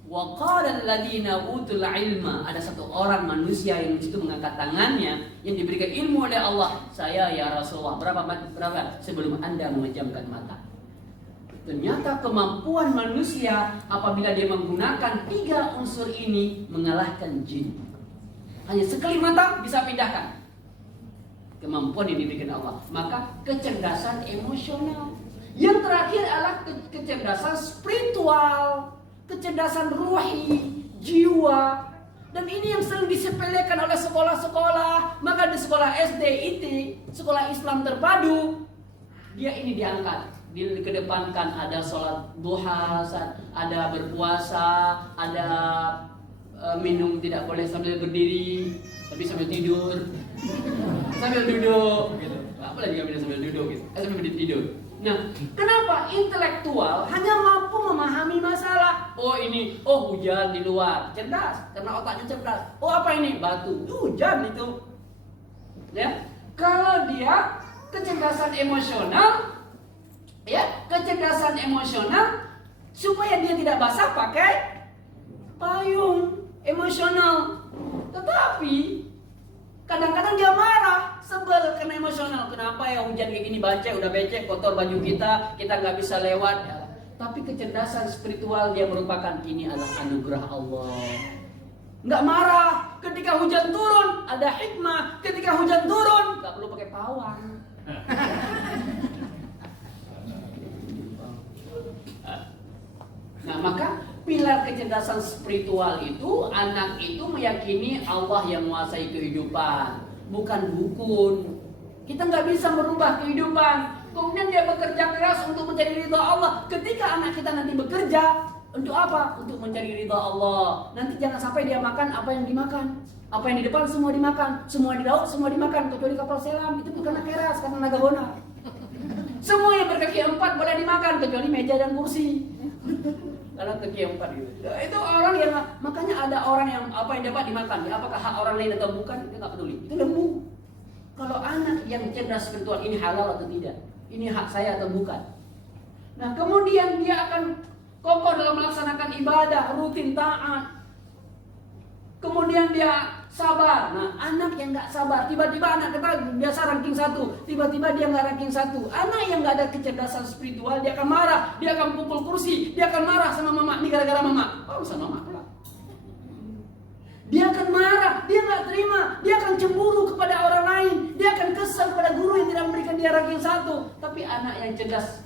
Wa qala alladziina utul ilma. Ada satu orang manusia yang di situ mengangkat tangannya yang diberikan ilmu oleh Allah. "Saya, ya Rasulullah." Berapa? "Sebelum Anda memejamkan mata." Ternyata kemampuan manusia apabila dia menggunakan 3 unsur ini mengalahkan jin. Hanya sekali mata bisa pindahkan. Kemampuan yang diberikan Allah. Maka kecerdasan emosional. Yang terakhir adalah kecerdasan spiritual, kecerdasan ruhi, jiwa. Dan ini yang sering disepelekan oleh sekolah-sekolah. Maka di sekolah SD IT, sekolah Islam terpadu, dia ini diangkat, dikedepankan. Ada sholat duha, ada berpuasa, ada minum tidak boleh sambil berdiri, tapi sambil tidur, sambil duduk, gitu. Apalagi nggak bisa sambil duduk, gitu. Sambil tidur. Nah, kenapa intelektual hanya mampu memahami masalah? Oh ini, oh hujan di luar, cerdas, karena otaknya cerdas. Oh apa ini? Batu, hujan itu. Ya, kalau dia kecerdasan emosional, ya kecerdasan emosional, supaya dia tidak basah pakai payung emosional. Tetapi kadang-kadang dia marah, sebel karena emosional. Kenapa ya hujan kayak gini, becek, udah becek, kotor baju kita nggak bisa lewat. Ya. Tapi kecerdasan spiritual dia merupakan ini adalah anugerah Allah. Nggak marah ketika hujan turun, ada hikmah. Ketika hujan turun, nggak perlu pakai pawang. Nah maka pilar kecerdasan spiritual itu, anak itu meyakini Allah yang menguasai kehidupan, bukan dukun. Kita nggak bisa merubah kehidupan. Kemudian dia bekerja keras untuk mencari ridha Allah. Ketika anak kita nanti bekerja, untuk apa? Untuk mencari ridha Allah. Nanti jangan sampai dia makan apa yang dimakan. Apa yang di depan semua dimakan, semua di laut semua dimakan, kecuali kapal selam itu bukan keras karena naga bona. Semua yang berkaki 4 boleh dimakan, kecuali meja dan kursi. Karena kaki 4 gitu. Itu orang yang, makanya ada orang yang apa yang dapat dimakan, ya, apakah hak orang lain atau bukan, dia nggak peduli. Itu lembu. Kalau anak yang cerdas spiritual, ini halal atau tidak, ini hak saya atau bukan. Nah kemudian dia akan kokoh dalam melaksanakan ibadah, rutin taat. Kemudian dia sabar. Nah anak yang nggak sabar, tiba-tiba anak kita biasa ranking 1, tiba-tiba dia nggak ranking 1. Anak yang nggak ada kecerdasan spiritual, dia akan marah, dia akan pukul kursi, dia akan marah sama mama. Ini gara-gara mama. Oh urusan mama lah. Dia akan marah, dia nggak terima, dia akan cemburu kepada orang lain, dia akan kesal pada guru yang tidak memberikan dia ranking 1. Tapi anak yang cerdas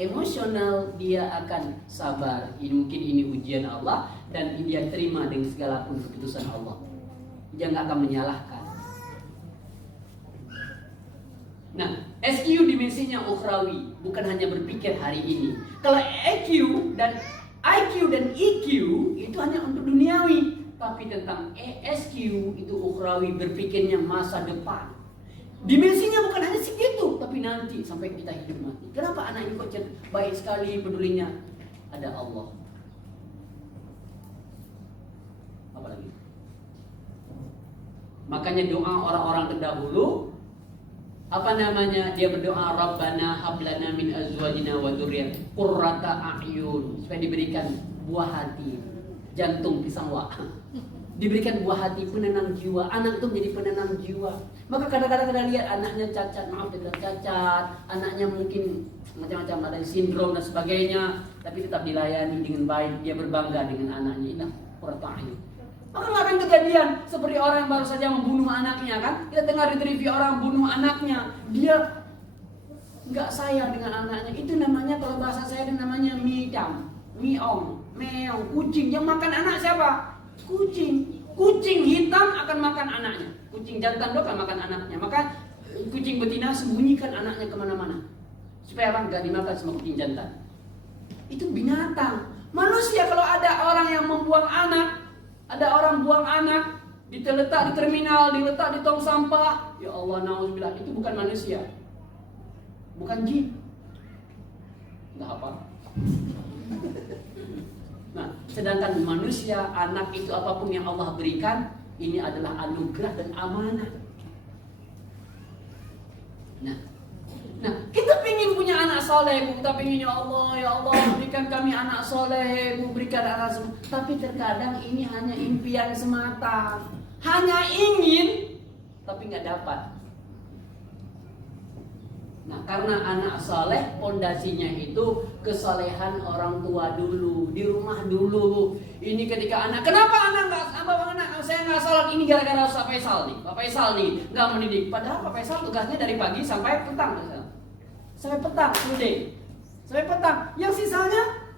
emosional, dia akan sabar. Mungkin ini ujian Allah dan dia terima dengan segala pun keputusan Allah. Dia nggak akan menyalahkan. Nah, SQ dimensinya ukhrawi, bukan hanya berpikir hari ini. Kalau IQ dan EQ itu hanya untuk duniawi, tapi tentang ESQ itu ukhrawi, berpikirnya masa depan. Dimensinya bukan hanya segitu, tapi nanti sampai kita hidup mati. Kenapa anak ini kok baik sekali pedulinya? Ada Allah. Apa lagi? Makanya doa orang-orang terdahulu, apa namanya? Dia berdoa, Rabbana hablana min azwajina wa dzurriyyatina qurrata a'yun, supaya diberikan buah hati, jantung pisang wak. Diberikan buah hati penenang jiwa. Anak itu menjadi penenang jiwa. Maka kadang-kadang kita lihat anaknya cacat, maaf dia bilang cacat, anaknya mungkin macam-macam ada sindrom dan sebagainya, tapi tetap dilayani dengan baik. Dia berbangga dengan anaknya. Itu qurrata a'yun. Maka nggak akan kejadian seperti orang yang baru saja membunuh anaknya kan? Kita dengar di review orang bunuh anaknya, dia nggak sayang dengan anaknya. Itu namanya kalau bahasa saya namanya midam, miong, meong, kucing. Yang makan anak siapa? Kucing hitam akan makan anaknya. Kucing jantan itu akan makan anaknya. Maka kucing betina sembunyikan anaknya kemana-mana supaya orang nggak dimakan sama kucing jantan. Itu binatang. Manusia kalau ada orang yang membuang anak, ada orang buang anak, diletak di terminal, diletak di tong sampah, ya Allah na'udzubillah, itu bukan manusia, bukan jin. Nggak apa. Nah, sedangkan manusia, anak itu apapun yang Allah berikan, ini adalah anugerah dan amanah. Nah, kita ingin punya anak soleh, kita ingin ya Allah berikan kami anak soleh, berikan anak soleh. Tapi terkadang ini hanya impian semata, hanya ingin, tapi nggak dapat. Nah, karena anak saleh, pondasinya itu kesalehan orang tua dulu, di rumah dulu. Ini ketika anak, kenapa saya nggak salat? Ini gara-gara Pak Faisal nih. Pak Faisal nih nggak mendidik. Padahal Pak Faisal tugasnya dari pagi sampai petang, sampai petang, sampai petang. Yang sisanya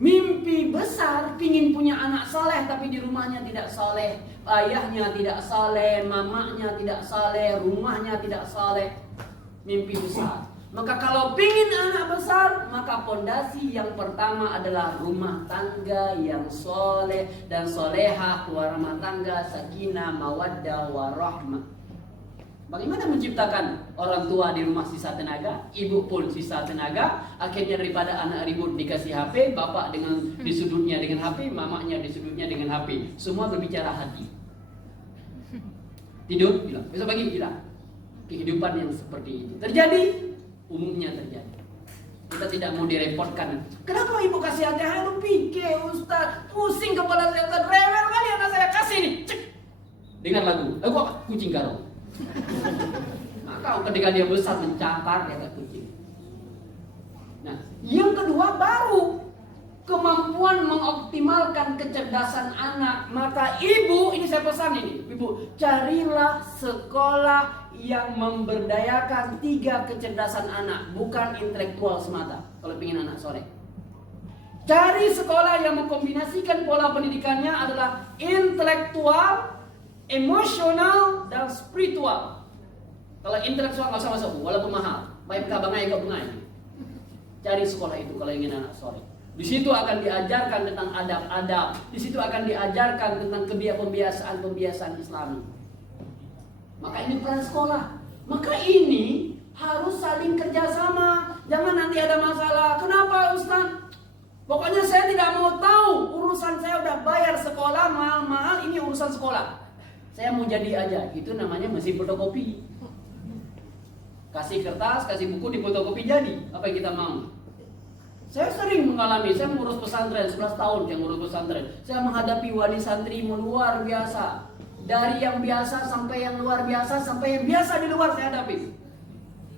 mimpi besar, pingin punya anak saleh, tapi di rumahnya tidak saleh, ayahnya tidak saleh, mamanya tidak saleh, rumahnya tidak saleh. Mimpi besar. Maka kalau pingin anak besar, maka pondasi yang pertama adalah rumah tangga yang soleh dan solehah, keluarga rumah tangga sakinah, mawaddah, warahmah. Bagaimana menciptakan orang tua di rumah sisa tenaga, ibu pun sisa tenaga, akhirnya daripada anak ribut dikasih HP, bapak dengan di sudutnya dengan HP, mamanya di sudutnya dengan HP, semua berbicara hati. Tidur, bilang, besok pagi bilang. Kehidupan yang seperti itu terjadi, umumnya terjadi. Kita tidak mau direpotkan. Kenapa ibu kasih hati? Lu pikir Ustaz, pusing kepala saya, Ustaz, rewel kali anak saya, kasih nih. Cek. Dengar lagu, kok kucing karo. Maka ketika dia besar mencakar kayak kucing. Nah, yang kedua baru kemampuan mengoptimalkan kecerdasan anak. Maka ibu, ini saya pesan ini, ibu, carilah sekolah yang memberdayakan 3 kecerdasan anak, bukan intelektual semata. Kalau ingin anak soleh, cari sekolah yang mengkombinasikan pola pendidikannya adalah intelektual, emosional, dan spiritual. Kalau intelektual nggak usah masuk, walaupun mahal, baik kabangnya juga bungai. Cari sekolah itu kalau ingin anak soleh. Di situ akan diajarkan tentang adab-adab. Di situ akan diajarkan tentang pembiasaan Islami. Maka ini peran sekolah. Maka ini harus saling kerjasama. Jangan nanti ada masalah. Kenapa Ustaz? Pokoknya saya tidak mau tahu. Urusan saya udah bayar sekolah mahal-mahal. Ini urusan sekolah. Saya mau jadi aja. Itu namanya mesin fotokopi. Kasih kertas, kasih buku, difotokopi jadi. Apa yang kita mau? Saya sering mengalami, saya mengurus pesantren 11 tahun yang mengurus pesantren. Saya menghadapi wali santri luar biasa. Dari yang biasa sampai yang luar biasa, sampai yang biasa di luar saya hadapi.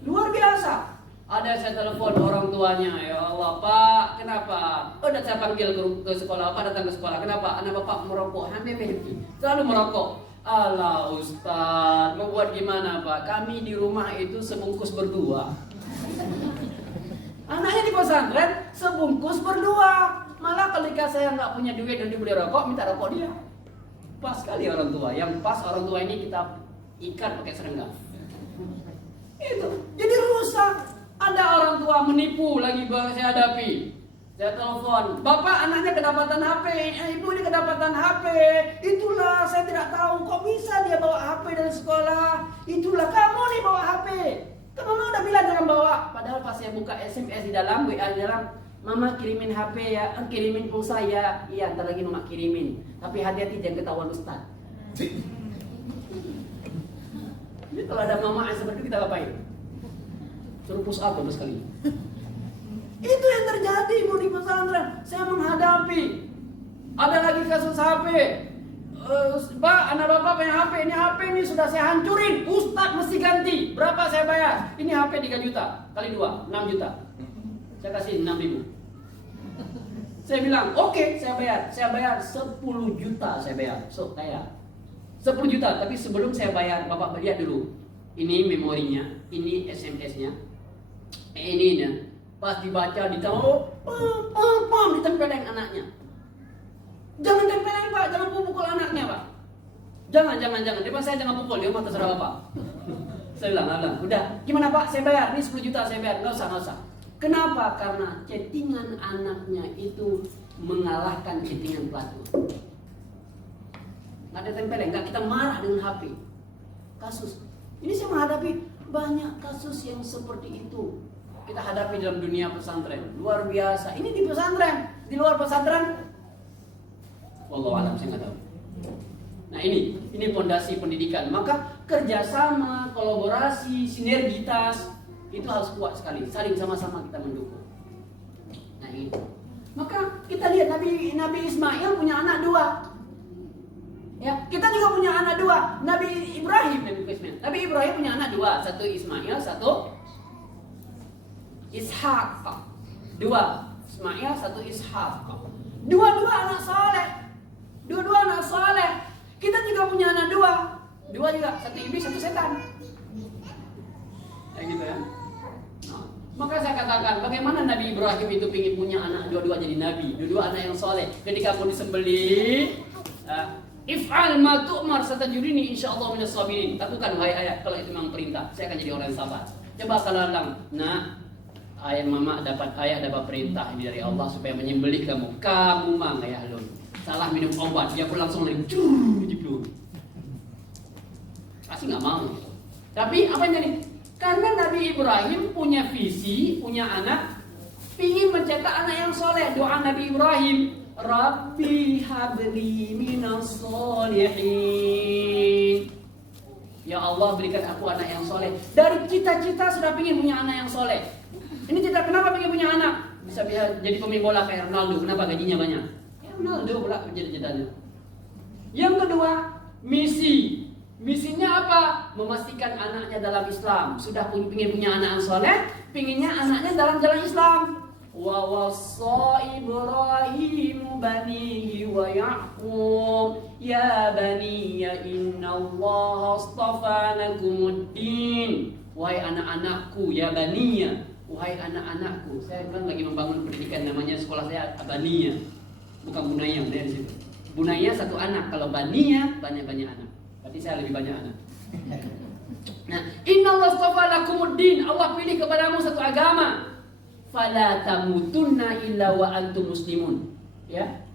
Luar biasa. Ada saya telepon orang tuanya, ya Allah Pak, kenapa? Udah saya panggil ke sekolah, Pak datang ke sekolah. Kenapa? Anak Bapak merokok, hampir berhenti. Selalu merokok. Alah Ustaz, mau buat gimana Pak? Kami di rumah itu sebungkus berdua. Anaknya di pesantren sebungkus berdua. Malah ketika saya nggak punya duit dan dibeli rokok, minta rokok dia. Pas sekali orang tua. Yang pas orang tua ini kita ikat pakai serenggang. Itu. Jadi rusak. Ada orang tua menipu lagi saya hadapi. Saya telepon, Bapak anaknya kedapatan HP, Ibu ini kedapatan HP. Itulah saya tidak tahu kok bisa dia bawa HP dari sekolah. Itulah kamu nih bawa HP. Kan Mama udah bilang jangan bawa. Padahal pas saya buka SMS di dalam, WA di dalam, Mama kirimin HP ya, kirimin pulsa ya. Iya, ntar lagi Mama kirimin. Tapi hati-hati jangan ketahuan Ustaz. Jadi kalau ada mama yang seperti itu kita ngapain? Suruh push up terus kali. Itu yang terjadi di pesantren. Saya menghadapi. Ada lagi kasus HP. Pak, anak bapak punya HP. Ini HP ini sudah saya hancurin. Ustadz mesti ganti. Berapa saya bayar? Ini HP 3 juta. Kali 2, 6 juta. Saya kasih 6.000. Saya bilang, oke, saya bayar. Saya bayar 10 juta saya bayar. So, kayak 10 juta. Tapi sebelum saya bayar, bapak lihat dulu. Ini memorinya. Ini SMS-nya. Ininya. Pas dibaca, ditaruh, ditempeleng anaknya. Jangan tempeleng Pak, jangan pukul anaknya Pak. Jangan. Depan saya jangan pukul, dia mah terserah Bapak. Saya bilang, udah, gimana Pak? Saya bayar, ini 10 juta saya bayar, nggak usah. Kenapa? Karena chattingan anaknya itu mengalahkan chattingan pelaku. Nggak ada tempeleng, nggak kita marah dengan HP. Kasus. Ini saya menghadapi banyak kasus yang seperti itu. Kita hadapi dalam dunia pesantren, luar biasa. Ini di pesantren, di luar pesantren, wallahu alam saya nggak tahu. Nah ini fondasi pendidikan. Maka kerjasama, kolaborasi, sinergitas itu harus kuat sekali. Saling sama-sama kita mendukung. Nah ini. Maka kita lihat Nabi Ismail punya anak 2. Ya, kita juga punya anak 2. Nabi Ibrahim punya anak 2, satu Ismail, satu Ishak. Dua, Ismail, satu Ishak. Dua-dua anak soleh. Dua-dua anak soleh. Kita juga punya anak dua. Dua juga, satu iblis, satu setan. Kayak gitu ya. Nah, maka saya katakan, bagaimana Nabi Ibrahim itu ingin punya anak dua-dua jadi nabi, dua-dua anak yang soleh. Ketika mau disembelih, if'al ma tu'mar satajudini insyaallah minas sabirin. Lakukan wahai ayah, kalau itu memang perintah, saya akan jadi orang yang sabar. Coba kalau ayah mama ayah dapat perintah ini dari Allah supaya menyembelih kamu. Kamu mang ayah lun. Salah minum obat, dia pun langsung lari jeblu. Pasti nggak mau. Tapi apa yang jadi? Karena Nabi Ibrahim punya visi, punya anak, ingin mencetak anak yang soleh. Doa Nabi Ibrahim, Rabbi habli minas solihin. Ya Allah, berikan aku anak yang soleh. Dari cita-cita sudah ingin punya anak yang soleh. Ini cita kenapa ingin punya anak? Bisa jadi pemain bola kayak Ronaldo. Kenapa gajinya banyak? Ya Ronaldo bola cita-citanya. Yang kedua, misi. Misinya apa? Memastikan anaknya dalam Islam. Sudah ingin punya anak yang soleh, pinginnya anaknya dalam jalan Islam. Wa wassa Ibrahim banihi wa Ya'qub ya baniya innallaha astafa lakumuddin. Wahai anak-anakku, ya baniya, wahai anak-anakku. Saya kan lagi membangun pendidikan, namanya sekolah saya Abaniya, bukan Bunaya. Dari situ Bunaya satu anak, kalau Baniya banyak-banyak anak. Berarti saya lebih banyak anak. Nah, innallaha astafa lakumuddin, Allah pilih kepadamu satu agama. Fala tamutunna illa wa antum muslimun. Ya.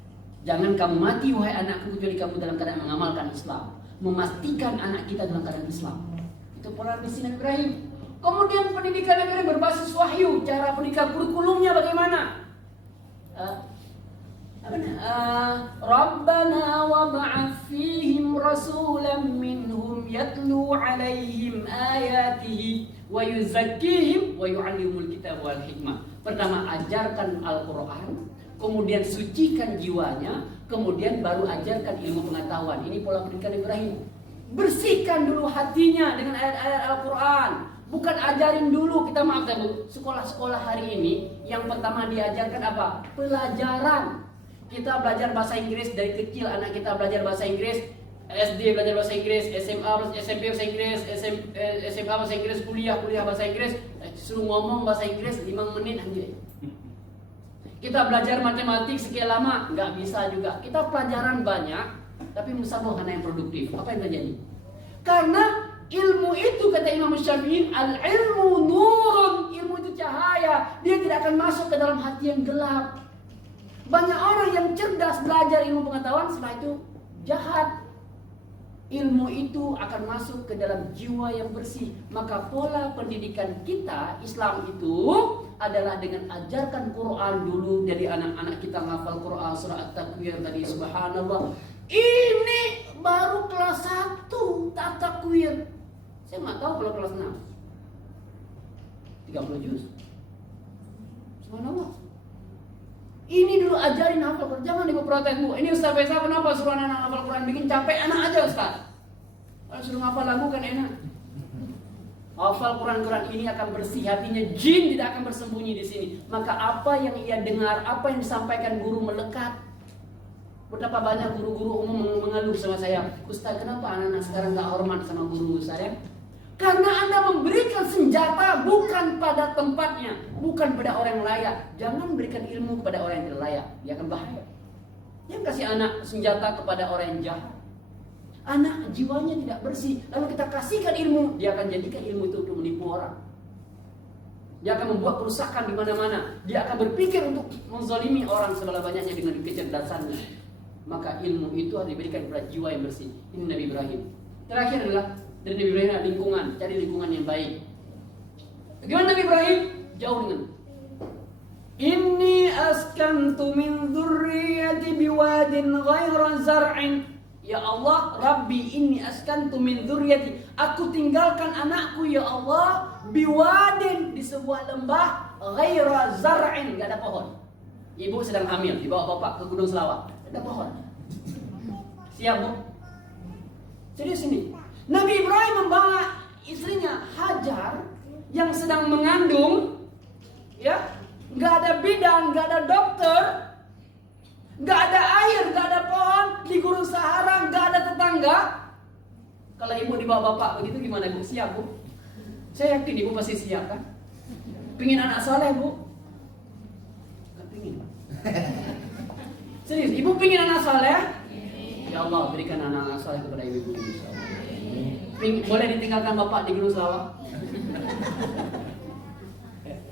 Jangan kamu mati wahai anakku kecuali kamu dalam keadaan mengamalkan Islam. Memastikan anak kita dalam keadaan Islam. Itu pola misi Nabi Ibrahim. Kemudian pendidikan Nabi Ibrahim berbasis wahyu. Cara pendidikan kurikulumnya bagaimana? Rabbana wab'ats fihim rasulan minhum yatlu 'alaihim ayatihi wa yuzakkihim wa yu'allimul kitab wal hikmah. Pertama, ajarkan Al-Qur'an, kemudian sucikan jiwanya, kemudian baru ajarkan ilmu pengetahuan. Ini pola pendidikan Ibrahim. Bersihkan dulu hatinya dengan ayat-ayat Al-Qur'an. Bukan ajarin dulu, kita maaf ya Bu, sekolah-sekolah hari ini yang pertama diajarkan apa? Pelajaran. Kita belajar bahasa Inggris dari kecil, anak kita belajar bahasa Inggris, SD belajar bahasa Inggris, SMP bahasa Inggris, SMA bahasa Inggris, kuliah bahasa Inggris, suruh ngomong bahasa Inggris 5 menit aja. Kita belajar matematik sekian lama, nggak bisa juga. Kita pelajaran banyak, tapi musabah hanya yang produktif. Apa yang terjadi? Karena ilmu itu, kata Imam Syafi'i, al-ilmu nurun, ilmu itu cahaya, dia tidak akan masuk ke dalam hati yang gelap. Banyak orang yang cerdas belajar ilmu pengetahuan, setelah itu jahat. Ilmu itu akan masuk ke dalam jiwa yang bersih. Maka pola pendidikan kita Islam itu adalah dengan ajarkan Quran dulu. Jadi anak-anak kita ngafal Quran, surah At-Takwir tadi, subhanallah. Ini baru kelas 1 At-Takwir. Saya nggak tahu kalau kelas 6 30 juz. Subhanallah. Ini dulu ajarin hafal Quran. Jangan ibu protes, Bu. Ini Ustaz Faisal kenapa suruh anak hafal Quran? Bikin capek anak aja, Ustaz. Kalau suruh hafal lagu kan enak. Hafal Quran ini akan bersih hatinya. Jin tidak akan bersembunyi di sini. Maka apa yang ia dengar, apa yang disampaikan guru melekat. Betapa banyak guru-guru umum mengeluh sama saya, Ustaz, kenapa anak-anak sekarang gak hormat sama guru saya? Karena Anda memberikan senjata bukan pada tempatnya, bukan pada orang yang layak. Jangan berikan ilmu kepada orang yang tidak layak, dia akan bahaya. Jangan kasih anak senjata kepada orang yang jahat. Anak jiwanya tidak bersih, lalu kita kasihkan ilmu, dia akan jadikan ilmu itu untuk menipu orang. Dia akan membuat kerusakan di mana-mana. Dia akan berpikir untuk menzalimi orang sebelah banyaknya dengan kecerdasannya. Maka ilmu itu harus diberikan kepada jiwa yang bersih. Ini Nabi Ibrahim. Terakhir adalah dari Nabi Ibrahim adalah lingkungan, cari lingkungan yang baik. Bagaimana Nabi Ibrahim? Jauh dengan Inni askantu min dzurriyyati biwadin ghaira zar'in. Ya Allah, Rabbi inni askantu min dzurriyyati. Aku tinggalkan anakku ya Allah biwadin, di sebuah lembah ghaira zar'in, enggak ada pohon. Ibu sedang hamil, dibawa bapak ke Gunung Selawat, ada pohon. Siap, Bu? Serius ini. Nabi Ibrahim membawa istrinya Hajar yang sedang mengandung ya, nggak ada bidan, nggak ada dokter, nggak ada air, nggak ada pohon, di gurun Sahara, nggak ada tetangga. Kalau ibu dibawa bapak begitu gimana ibu? Siap bu? Saya yakin ibu pasti siap kan? Pingin anak soleh bu? Nggak pingin pak. Serius, ibu pingin anak soleh? Ya Allah berikan anak-anak soleh kepada ibu. Boleh ditinggalkan bapak di gunung Selawak?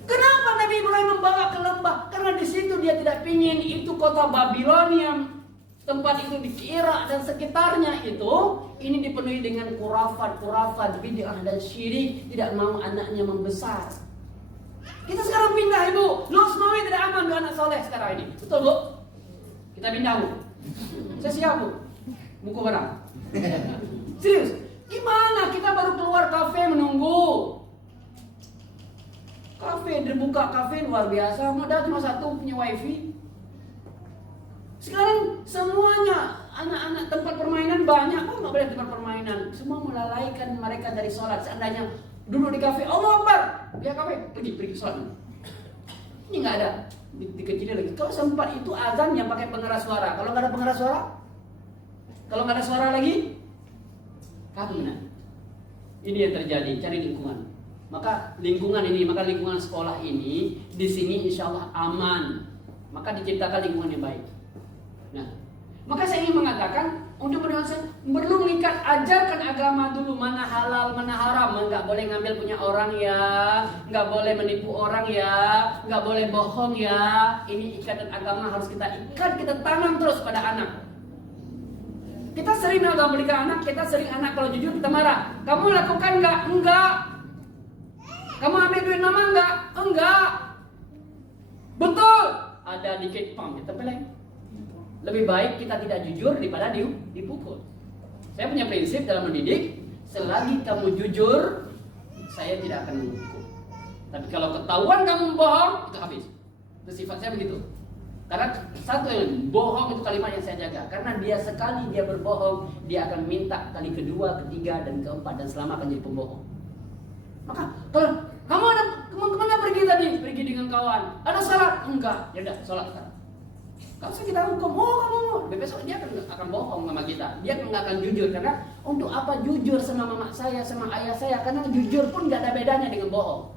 Kenapa Nabi Ibrahim membawa ke lembah? Karena di situ dia tidak pingin itu kota Babilonia, tempat itu di Irak dan sekitarnya itu ini dipenuhi dengan kurafat, bid'ah dan syirik, tidak mau anaknya membesar. Kita sekarang pindah ibu, Los Mawi tidak aman untuk anak soleh sekarang ini, betul bu? Kita pindah bu. Saya siap bu. Buku barang. Serius, gimana kita baru keluar kafe menunggu? Kafe terbuka, kafe luar biasa, modal cuma satu punya wifi. Sekarang semuanya anak-anak tempat permainan banyak, kok nggak boleh tempat permainan? Semua melalaikan mereka dari sholat. Seandainya duduk di kafe, Allah Akbar, dia kafe pergi sholat. Ini nggak ada, dikecilin lagi. Kalau sempat itu azan yang pakai pengeras suara. Kalau nggak ada pengeras suara, kalau nggak ada suara lagi, kamu benar. Ini yang terjadi, cari lingkungan. Maka lingkungan sekolah ini di sini insya Allah aman. Maka diciptakan lingkungan yang baik. Nah, maka saya ingin mengatakan untuk penjelasan perlu mengikat, ajarkan agama dulu, mana halal, mana haram. Nggak boleh ngambil punya orang ya, nggak boleh menipu orang ya, nggak boleh bohong ya. Ini ikatan agama harus kita ikat, kita tanam terus pada anak. Kita sering dalam pendidikan anak, kita sering anak kalau jujur kita marah. Kamu lakukan nggak? Enggak. Kamu ambil duit mama enggak? Enggak. Betul. Ada dikit pam, kita peleng. Lebih baik kita tidak jujur daripada dipukul. Saya punya prinsip dalam mendidik, selagi kamu jujur, saya tidak akan menghukum. Tapi kalau ketahuan kamu bohong, itu habis. Itu sifat saya begitu. Karena satu yang bohong itu kalimat yang saya jaga. Karena dia sekali dia berbohong, dia akan minta kali kedua, ketiga, dan keempat, dan selama akan jadi pembohong. Maka kalau kamu ada kemana pergi tadi? Pergi dengan kawan. Ada salat? Enggak. Ya udah, salat sekarang. Kalau kita hukum, kamu besok dia akan bohong sama kita. Dia nggak akan jujur. Karena untuk apa jujur sama mama saya, sama ayah saya? Karena jujur pun nggak ada bedanya dengan bohong.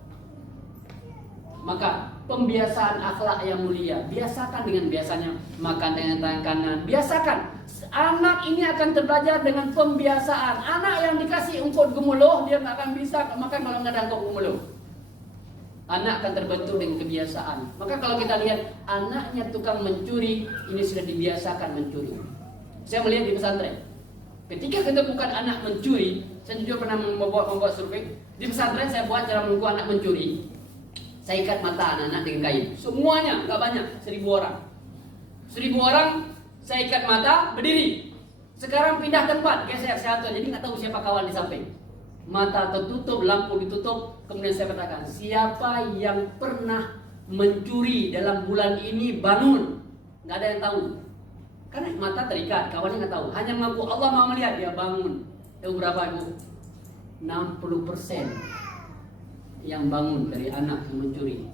Maka pembiasaan akhlak yang mulia, biasakan dengan biasanya makan dengan tangan kanan. Biasakan. Anak ini akan terbelajar dengan pembiasaan. Anak yang dikasih ungkut gemuluh, dia nggak akan bisa makan kalau nggak ada ungkut gemuluh. Anak akan terbentuk dengan kebiasaan. Maka kalau kita lihat anaknya tukang mencuri, ini sudah dibiasakan mencuri. Saya melihat di pesantren. Ketika kita bukan anak mencuri, saya juga pernah membuat survei. Di pesantren saya buat cara mengukur anak mencuri. Saya ikat mata anak-anak dengan kain. Semuanya, nggak banyak, 1000 orang. 1000 orang, saya ikat mata, berdiri. Sekarang pindah tempat, geser satu, jadi nggak tahu siapa kawan di samping. Mata tertutup, lampu ditutup. Kemudian saya katakan, siapa yang pernah mencuri dalam bulan ini bangun? Nggak ada yang tahu. Karena mata terikat, kawannya nggak tahu. Hanya mengaku Allah mau melihat, dia bangun. Tahu berapa ibu? 60% yang bangun dari anak yang mencuri.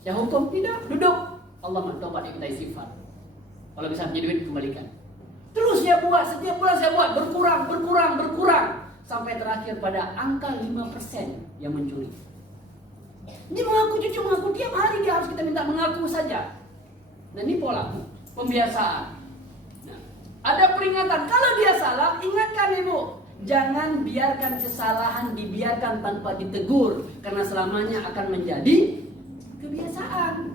Saya hukum tidak, duduk. Allah mentobat kita istighfar. Kalau bisa punya duit kembalikan. Terus saya buat, setiap bulan saya buat berkurang. Sampai terakhir pada angka 5% yang mencuri. Dia mengaku, cucu mengaku, tiap hari dia harus kita minta mengaku saja. Nah ini pola pembiasaan. Nah, ada peringatan, kalau dia salah, ingatkan ibu. Jangan biarkan kesalahan dibiarkan tanpa ditegur. Karena selamanya akan menjadi kebiasaan.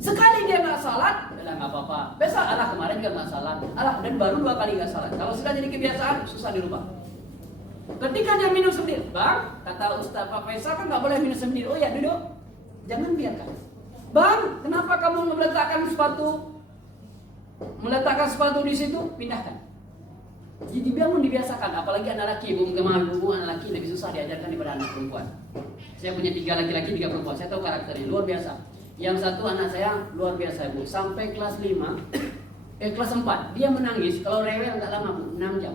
Sekali dia nggak salat, udah nggak apa-apa. Besok alah kemarin juga nggak salat, alah dan baru 2 kali nggak salat. Kalau sudah jadi kebiasaan, susah dirubah. Ketika dia minum sendiri, bang, kata Ustaz Pak Faisal kan nggak boleh minum sendiri. Oh ya duduk, jangan biarkan. Bang, kenapa kamu meletakkan sepatu di situ? Pindahkan. Jadi bangun dibiasakan, apalagi anak laki, anak laki lebih susah diajarkan daripada anak perempuan. Saya punya 3 laki-laki, 3 perempuan. Saya tahu karakternya luar biasa. Yang satu anak saya luar biasa bu, sampai kelas 5, kelas 4 dia menangis kalau rewel nggak lama bu, 6 jam.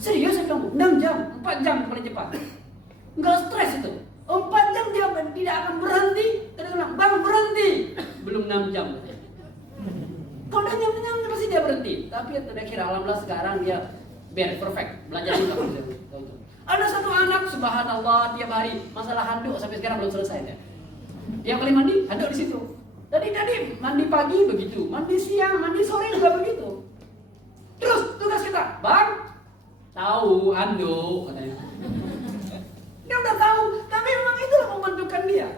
Serius saya bilang bu, 6 jam, 4 jam paling cepat. Nggak stres itu. 4 jam dia tidak akan berhenti. Kadang-kadang, bang berhenti. Belum 6 jam. Kalau udah nyam pasti dia berhenti. Tapi terakhir alhamdulillah sekarang dia very perfect. Belajar juga. Ada satu anak subhanallah tiap hari masalah handuk sampai sekarang belum selesai dia. Tiap kali mandi handuk di situ. Tadi mandi pagi begitu, mandi siang, mandi sore juga begitu. Terus tugas kita, bang, tahu handuk katanya. Dia udah tahu, tapi memang itulah pembentukan dia.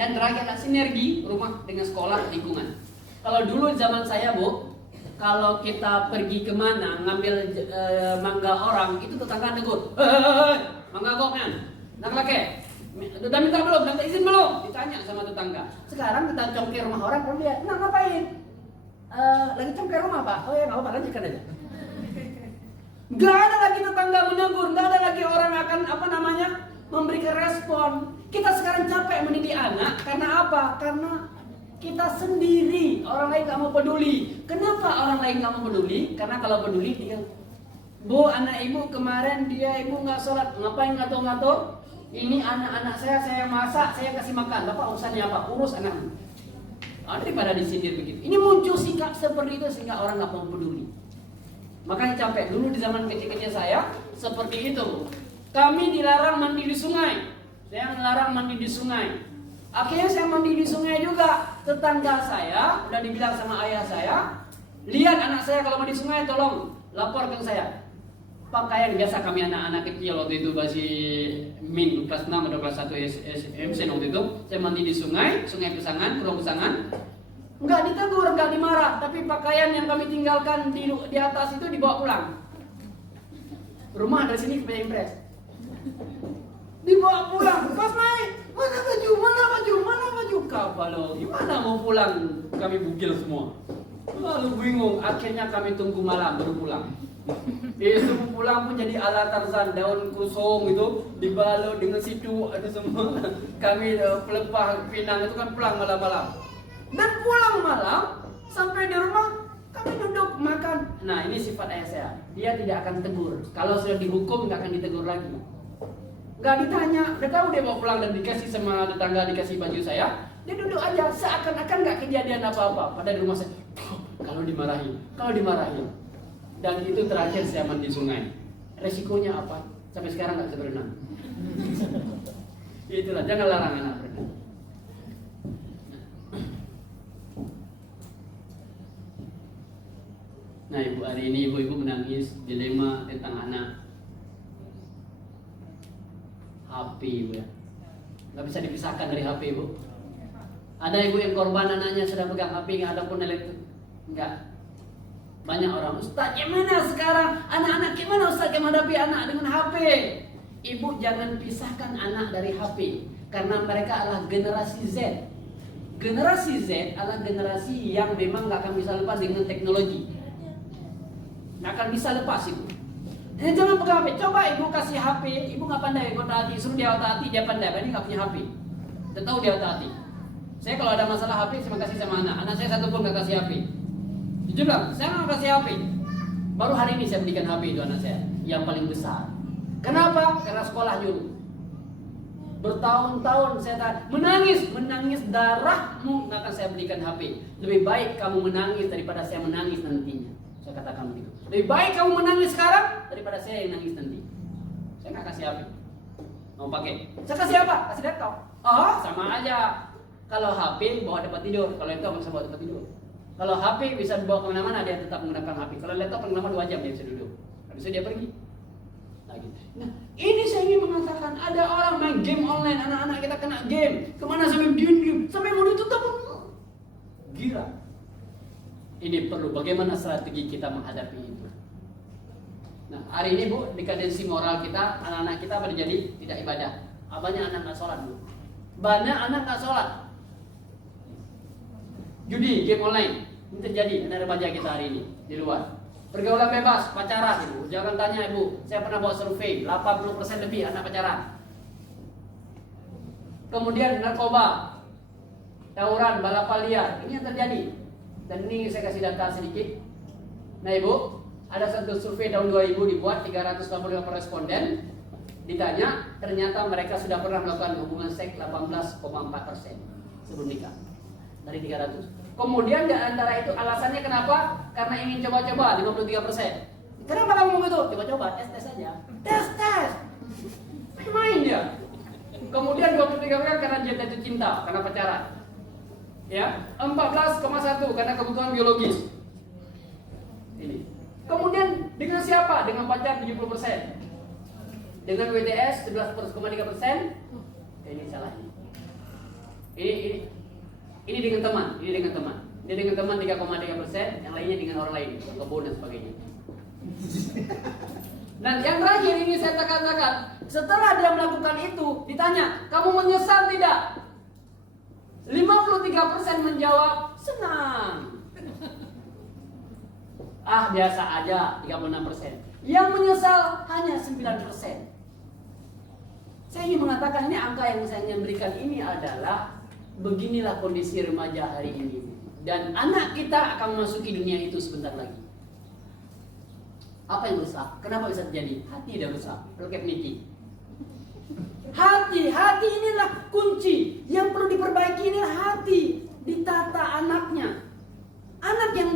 Dan terakhir sinergi rumah dengan sekolah lingkungan. Kalau dulu zaman saya Bu, kalau kita pergi kemana ngambil mangga orang itu tetangga negur, mangga kok kan, nak laki. Udah minta belum? Minta izin belum? Ditanya sama tetangga. Sekarang kita congkir rumah orang, kalau dia, nah ngapain? Lagi congkir rumah Pak. Oh ya nggak apa-apa, lanjutkan aja. Gak ada lagi tetangga menegur, gak ada lagi orang akan memberikan respon. Kita sekarang capek mendidik anak karena apa? Karena kita sendiri, orang lain gak mau peduli. Kenapa orang lain gak mau peduli? Karena kalau peduli dia, Bu, anak ibu kemarin ibu nggak sholat, ngapain ngatur-ngatur? Ini anak-anak saya masak, saya kasih makan. Bapak urusannya apa? Urus anakmu. Daripada disindir begitu. Ini muncul sikap seperti itu sehingga orang nggak mau peduli. Makanya capek. Dulu di zaman kecil-kecil saya seperti itu. Kami dilarang mandi di sungai. Saya melarang mandi di sungai. Akhirnya saya mandi di sungai juga. Tetangga saya udah dibilang sama ayah saya, lihat anak saya kalau mandi di sungai tolong laporkan saya. Pakaian biasa kami anak-anak kecil waktu itu masih min kelas 6 atau kelas 1 SMP waktu itu, saya mandi di sungai Pesangan, Pulau Pesangan. Enggak ditegur, enggak dimarah, tapi pakaian yang kami tinggalkan di atas itu dibawa pulang. Rumah dari sini ke Impres. Dibawa pulang, pas naik, mana baju, kapal gimana mau pulang? Kami bugil semua. Lalu bingung, akhirnya kami tunggu malam baru pulang. Sebelum pulang pun jadi ala Tarzan, daun kusung itu dibalut dengan situ ada semua. Kami pelepah pinang itu kan pulang malam-malam. Dan pulang malam sampai di rumah kami duduk makan. Nah ini sifat ayah saya, dia tidak akan tegur. Kalau sudah dihukum nggak akan ditegur lagi. Nggak ditanya, udah tahu dia mau pulang dan dikasih sama tetangga dikasih baju saya. Dia duduk aja seakan-akan nggak kejadian apa-apa. Padahal di rumah saya, kalau dimarahin. Dan itu terakhir saya mandi sungai. Resikonya apa? Sampai sekarang nggak bisa berenang. Itulah, jangan larang anak berenang. Nah ibu, hari ini ibu-ibu menangis dilema tentang anak. HP ibu ya, nggak bisa dipisahkan dari HP ibu. Ada ibu yang korban anaknya sudah pegang HP nggak ada pun elektrik, nggak. Banyak orang, Ustaz gimana sekarang anak-anak gimana Ustaz yang menghadapi anak dengan HP? Ibu jangan pisahkan anak dari HP karena mereka adalah generasi Z. Generasi Z adalah generasi yang memang nggak akan bisa lepas dengan teknologi. Nggak akan bisa lepas ibu. Jangan pegang HP. Coba ibu kasih HP, ibu nggak pandai otak-atik, suruh dia otak-atik dia pandai. Ini nggak punya HP, dia tahu dia otak-atik. Saya kalau ada masalah HP saya kasih sama anak saya satu pun nggak kasih HP. Jujur bilang, saya nggak kasih HP. Baru hari ini saya belikan HP itu anak saya yang paling besar. Kenapa? Karena sekolah dulu. Bertahun-tahun saya menangis darahmu nggak akan saya belikan HP. Lebih baik kamu menangis daripada saya menangis nantinya. Saya katakan begitu. Lebih baik kamu menangis sekarang daripada saya yang nangis nanti. Saya nggak kasih HP. Mau pakai? Saya kasih apa? Kasih laptop. Oh, sama aja. Kalau HP bawa tempat tidur, kalau laptop bisa bawa tempat tidur. Kalau HP bisa dibawa kemana-mana, dia tetap menggunakan HP. Kalau laptop paling lama 2 jam dia bisa duduk. Habis itu dia pergi. Nah, ini saya ingin mengatakan ada orang main game online, anak-anak kita kena game. Kemana sampai diem, sampai mau ditutup. Gila. Ini perlu bagaimana strategi kita menghadapi itu. Nah, hari ini Bu, dekadensi moral kita, anak-anak kita menjadi tidak ibadah. Banyak anak nggak sholat Bu. Banyak anak nggak sholat. Judi, game online, ini terjadi di remaja kita hari ini di luar. Pergaulan bebas, pacaran Ibu. Jangan tanya Ibu, saya pernah buat survei, 80% lebih anak pacaran. Kemudian narkoba, tawuran, balapan liar, ini yang terjadi. Dan ini saya kasih data sedikit. Nah Ibu, ada satu survei tahun 2000 dibuat 385 responden. Ditanya, ternyata mereka sudah pernah melakukan hubungan seks 18,4% sebelum nikah dari 300. Kemudian di antara itu alasannya kenapa? Karena ingin coba-coba 53%. Kenapa kamu ngomong gitu? Coba-coba, tes aja. Tes. Main dia. Kemudian 23% karena dia jatuh cinta, karena pacaran. Ya, 14,1 karena kebutuhan biologis. Ini. Kemudian dengan siapa? Dengan pacar 70%. Dengan WTS 11,3%. Ini salahnya. Ini dengan teman, ini dengan teman. Ini dengan teman 3,3%, yang lainnya dengan orang lain, kebun dan sebagainya. Dan yang terakhir ini saya katakan, setelah dia melakukan itu, ditanya, kamu menyesal tidak? 53% menjawab, senang. Biasa aja, 36%. Yang menyesal hanya 9%. Saya ingin mengatakan ini angka yang saya berikan ini adalah beginilah kondisi remaja hari ini. Dan anak kita akan memasuki dunia itu sebentar lagi. Apa yang rusak? Kenapa bisa terjadi? Hati udah rusak. Pelket Niki. Hati inilah kunci. Yang perlu diperbaiki inilah hati. Ditata anaknya. Anak yang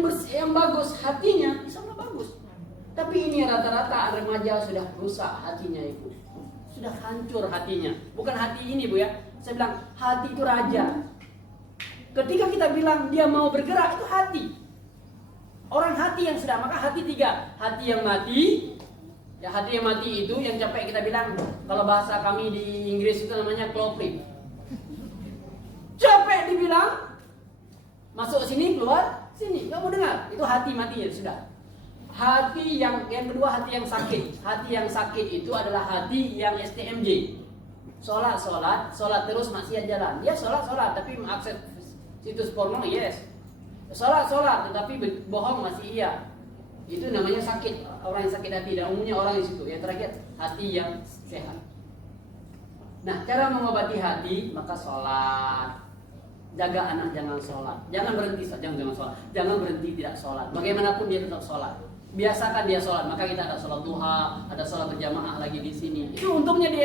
bagus hatinya, bisa bagus. Tapi ini rata-rata remaja sudah rusak hatinya itu. Sudah hancur hatinya. Bukan hati ini Bu ya. Saya bilang hati itu raja. Ketika kita bilang dia mau bergerak itu hati. Orang hati yang sudah, maka hati 3. Hati yang mati. Ya hati yang mati itu yang capek kita bilang. Kalau bahasa kami di Inggris itu namanya kloplik. Capek dibilang. Masuk sini, keluar sini. Nggak mau dengar. Itu hati mati ya sudah. Hati yang kedua hati yang sakit. Hati yang sakit itu adalah hati yang STMJ. Sholat terus maksiat jalan. Dia sholat tapi mengakses situs porno, yes. Sholat tetapi bohong masih iya. Itu namanya sakit. Orang yang sakit hati dan umumnya orang di situ. Yang terakhir hati yang sehat. Nah, cara mengobati hati maka sholat. Jaga anak jangan sholat. Jangan berhenti jangan sholat. Jangan berhenti tidak sholat. Bagaimanapun dia tetap sholat. Biasakan dia sholat. Maka kita ada sholat duha, ada sholat berjamaah lagi di sini. Itu untungnya di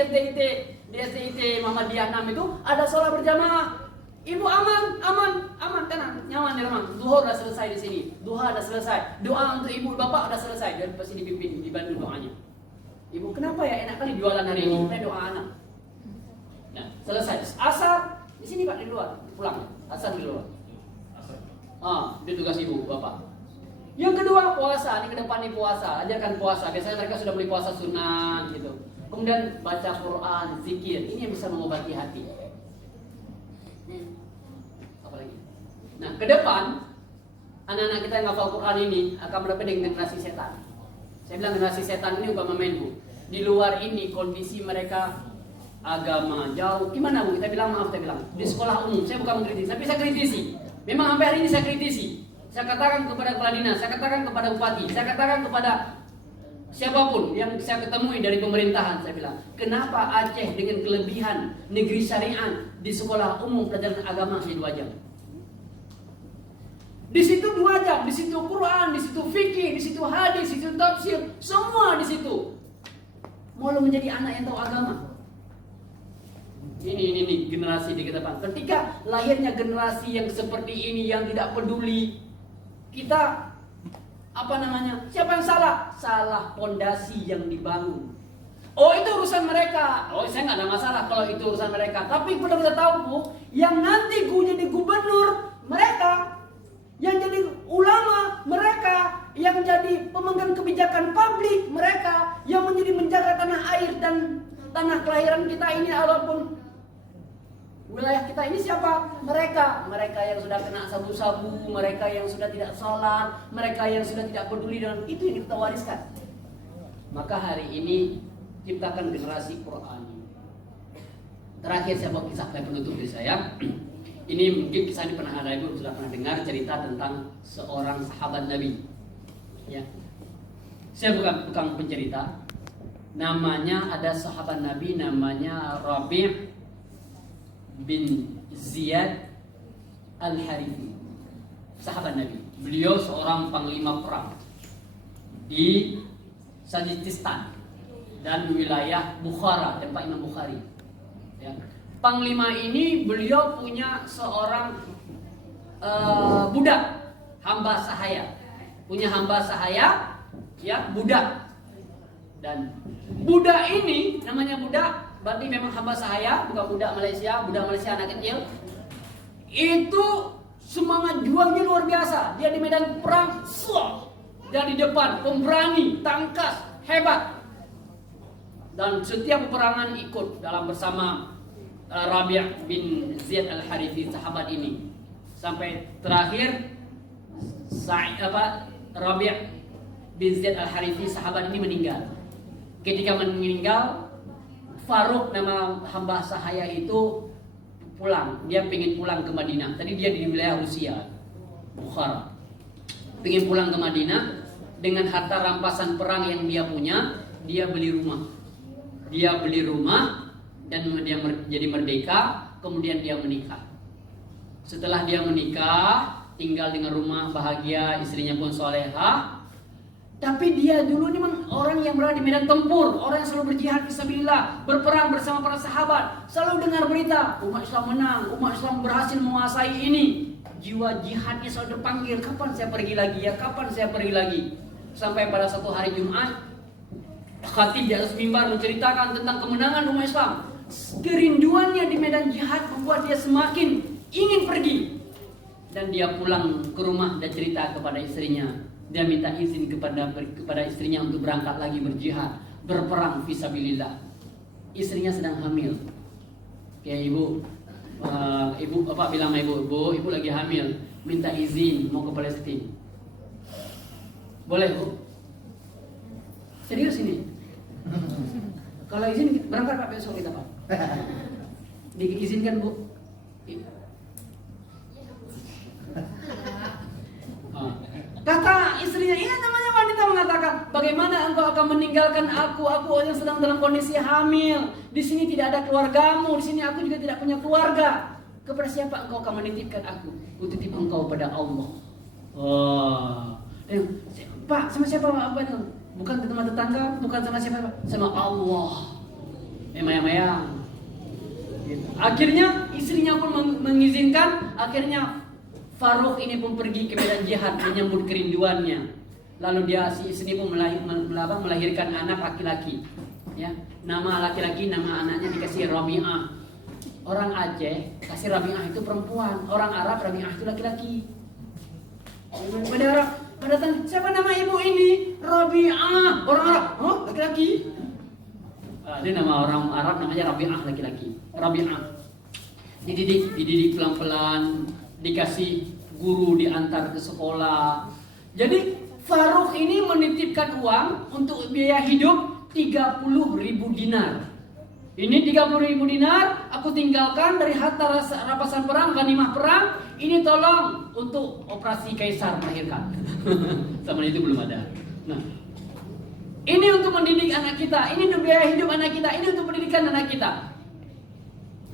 SDIT Muhammadiyah 6 itu ada sholat berjamaah. Ibu aman kan nyaman di rumah. Zuhur udah selesai di sini. Duha udah selesai. Doa untuk ibu bapak udah selesai. Dan pasti dipimpin, dibantu doanya. Ibu kenapa ya enak kali jualan hari ini? Saya doa anak. Nah, selesai. Asar di sini Pak di luar. Pulang. Asar di luar. Itu tugas ibu bapak. Yang kedua puasa. Ini ke depan nih puasa. Ajarkan puasa. Biasanya mereka sudah beli puasa sunat gitu. Kemudian baca Quran, zikir. Ini yang bisa mengobati hati. Apalagi. Nah, ke depan anak-anak kita yang hafal Quran ini akan berhadapan dengan generasi setan. Saya bilang generasi setan ini bukan main Bu. Di luar ini kondisi mereka agama jauh. Gimana Bu? Kita bilang maaf, kita bilang di sekolah umum. Saya bukan mengkritisi, tapi saya kritisi. Memang sampai hari ini saya kritisi. Saya katakan kepada kepala dinas, saya katakan kepada bupati, saya katakan kepada siapapun yang saya ketemui dari pemerintahan, saya bilang, kenapa Aceh dengan kelebihan negeri syariah di sekolah umum pelajaran agama hanya 2 jam? Di situ 2 jam, di situ Quran, di situ fikih, di situ hadis, di situ tafsir, semua di situ. Mau lo menjadi anak yang tahu agama? Ini generasi di depan. Ketika lahirnya generasi yang seperti ini yang tidak peduli, kita siapa yang salah? Salah pondasi yang dibangun. Oh itu urusan mereka. Oh saya nggak ada masalah kalau itu urusan mereka. Tapi perlu kita tahu Bu, yang nanti jadi gubernur mereka, yang jadi ulama mereka, yang jadi pemegang kebijakan publik mereka, yang menjaga tanah air dan tanah kelahiran kita ini ataupun wilayah kita ini siapa? Mereka yang sudah kena sabu-sabu, mereka yang sudah tidak sholat, mereka yang sudah tidak peduli dengan itu yang kita wariskan. Maka hari ini ciptakan generasi Quran. Terakhir saya bawa kisah penutup dari saya. Ini mungkin kisah ini pernah ada ibu sudah pernah dengar cerita tentang seorang sahabat Nabi. Ya, saya bukan pencerita. Namanya ada sahabat Nabi namanya Rabi' bin Ziyad Al-Harithi, sahabat Nabi. Beliau seorang panglima perang di Sajistan. dan wilayah Bukhara, tempat Imam Bukhari. Ya. Panglima ini beliau punya seorang budak, hamba sahaya. Punya hamba sahaya, ya, budak. Dan budak ini namanya budak, berarti memang hamba sahaya, bukan budak Malaysia anak kecil. Itu semangat juangnya luar biasa. Dia di medan perang, dia di depan, pemberani, tangkas, hebat. Dan setiap peperangan ikut dalam bersama Rabi' bin Ziyad al-Harithi, sahabat ini. Sampai terakhir Rabi' bin Ziyad al-Harithi, sahabat ini meninggal. Ketika meninggal, Faruk, nama hamba sahaya itu, pulang. Dia pengen pulang ke Madinah. Tadi dia di wilayah Rusia, Bukhara. Pengen pulang ke Madinah dengan harta rampasan perang yang dia punya. Dia beli rumah. Dan dia jadi merdeka. Kemudian dia menikah. Setelah dia menikah, tinggal dengan rumah bahagia, istrinya pun solehah. Tapi dia dulu memang orang yang berada di medan tempur, orang yang selalu berjihad fisabilillah, berperang bersama para sahabat, selalu dengar berita umat Islam menang, umat Islam berhasil menguasai ini. Jiwa jihadnya selalu terpanggil, kapan saya pergi lagi ya, kapan saya pergi lagi. Sampai pada satu hari Jumat, khatib di atas mimbar menceritakan tentang kemenangan umat Islam. Kerinduannya di medan jihad membuat dia semakin ingin pergi. Dan dia pulang ke rumah dan cerita kepada istrinya. Dia minta izin kepada istrinya untuk berangkat lagi berjihad, berperang fisabilillah. Istrinya sedang hamil. Kayak ibu bapak bilang sama ibu lagi hamil, minta izin mau ke Palestina. Boleh, Bu? Serius ini? Kalau izin berangkat Pak besok kita, Pak. Diizinkan, Bu? Kata istrinya, iya, namanya wanita mengatakan, bagaimana engkau akan meninggalkan aku yang sedang dalam kondisi hamil. Di sini tidak ada keluargamu, di sini aku juga tidak punya keluarga. Kepada siapa engkau akan menitipkan aku? Kutitip engkau pada Allah. Pak, sama siapa apa itu? Bukan sama tetangga, bukan sama siapa, sama Allah. Maya-maya. Gitu. Akhirnya istrinya pun mengizinkan. Akhirnya Faruk ini pun pergi ke medan jihad menyambut kerinduannya. Lalu si istri pun melahirkan anak laki-laki. Ya, nama laki-laki, nama anaknya dikasih Rabi'ah. Orang Aceh kasih Rabi'ah itu perempuan, orang Arab Rabi'ah itu laki-laki. Pada tanya, siapa nama ibu ini? Rabi'ah. Orang Arab, oh laki-laki. Dia nama orang Arab namanya Rabi'ah, laki-laki. Rabi'ah. Dididik pelan-pelan. Dikasih guru, diantar ke sekolah. Jadi Faruk ini menitipkan uang untuk biaya hidup 30.000 dinar. Ini 30.000 dinar aku tinggalkan dari harta rampasan perang, ghanimah perang. Ini tolong untuk operasi kaisar melahirkan. Zaman itu belum ada. Nah, ini untuk mendidik anak kita, ini untuk biaya hidup anak kita, ini untuk pendidikan anak kita.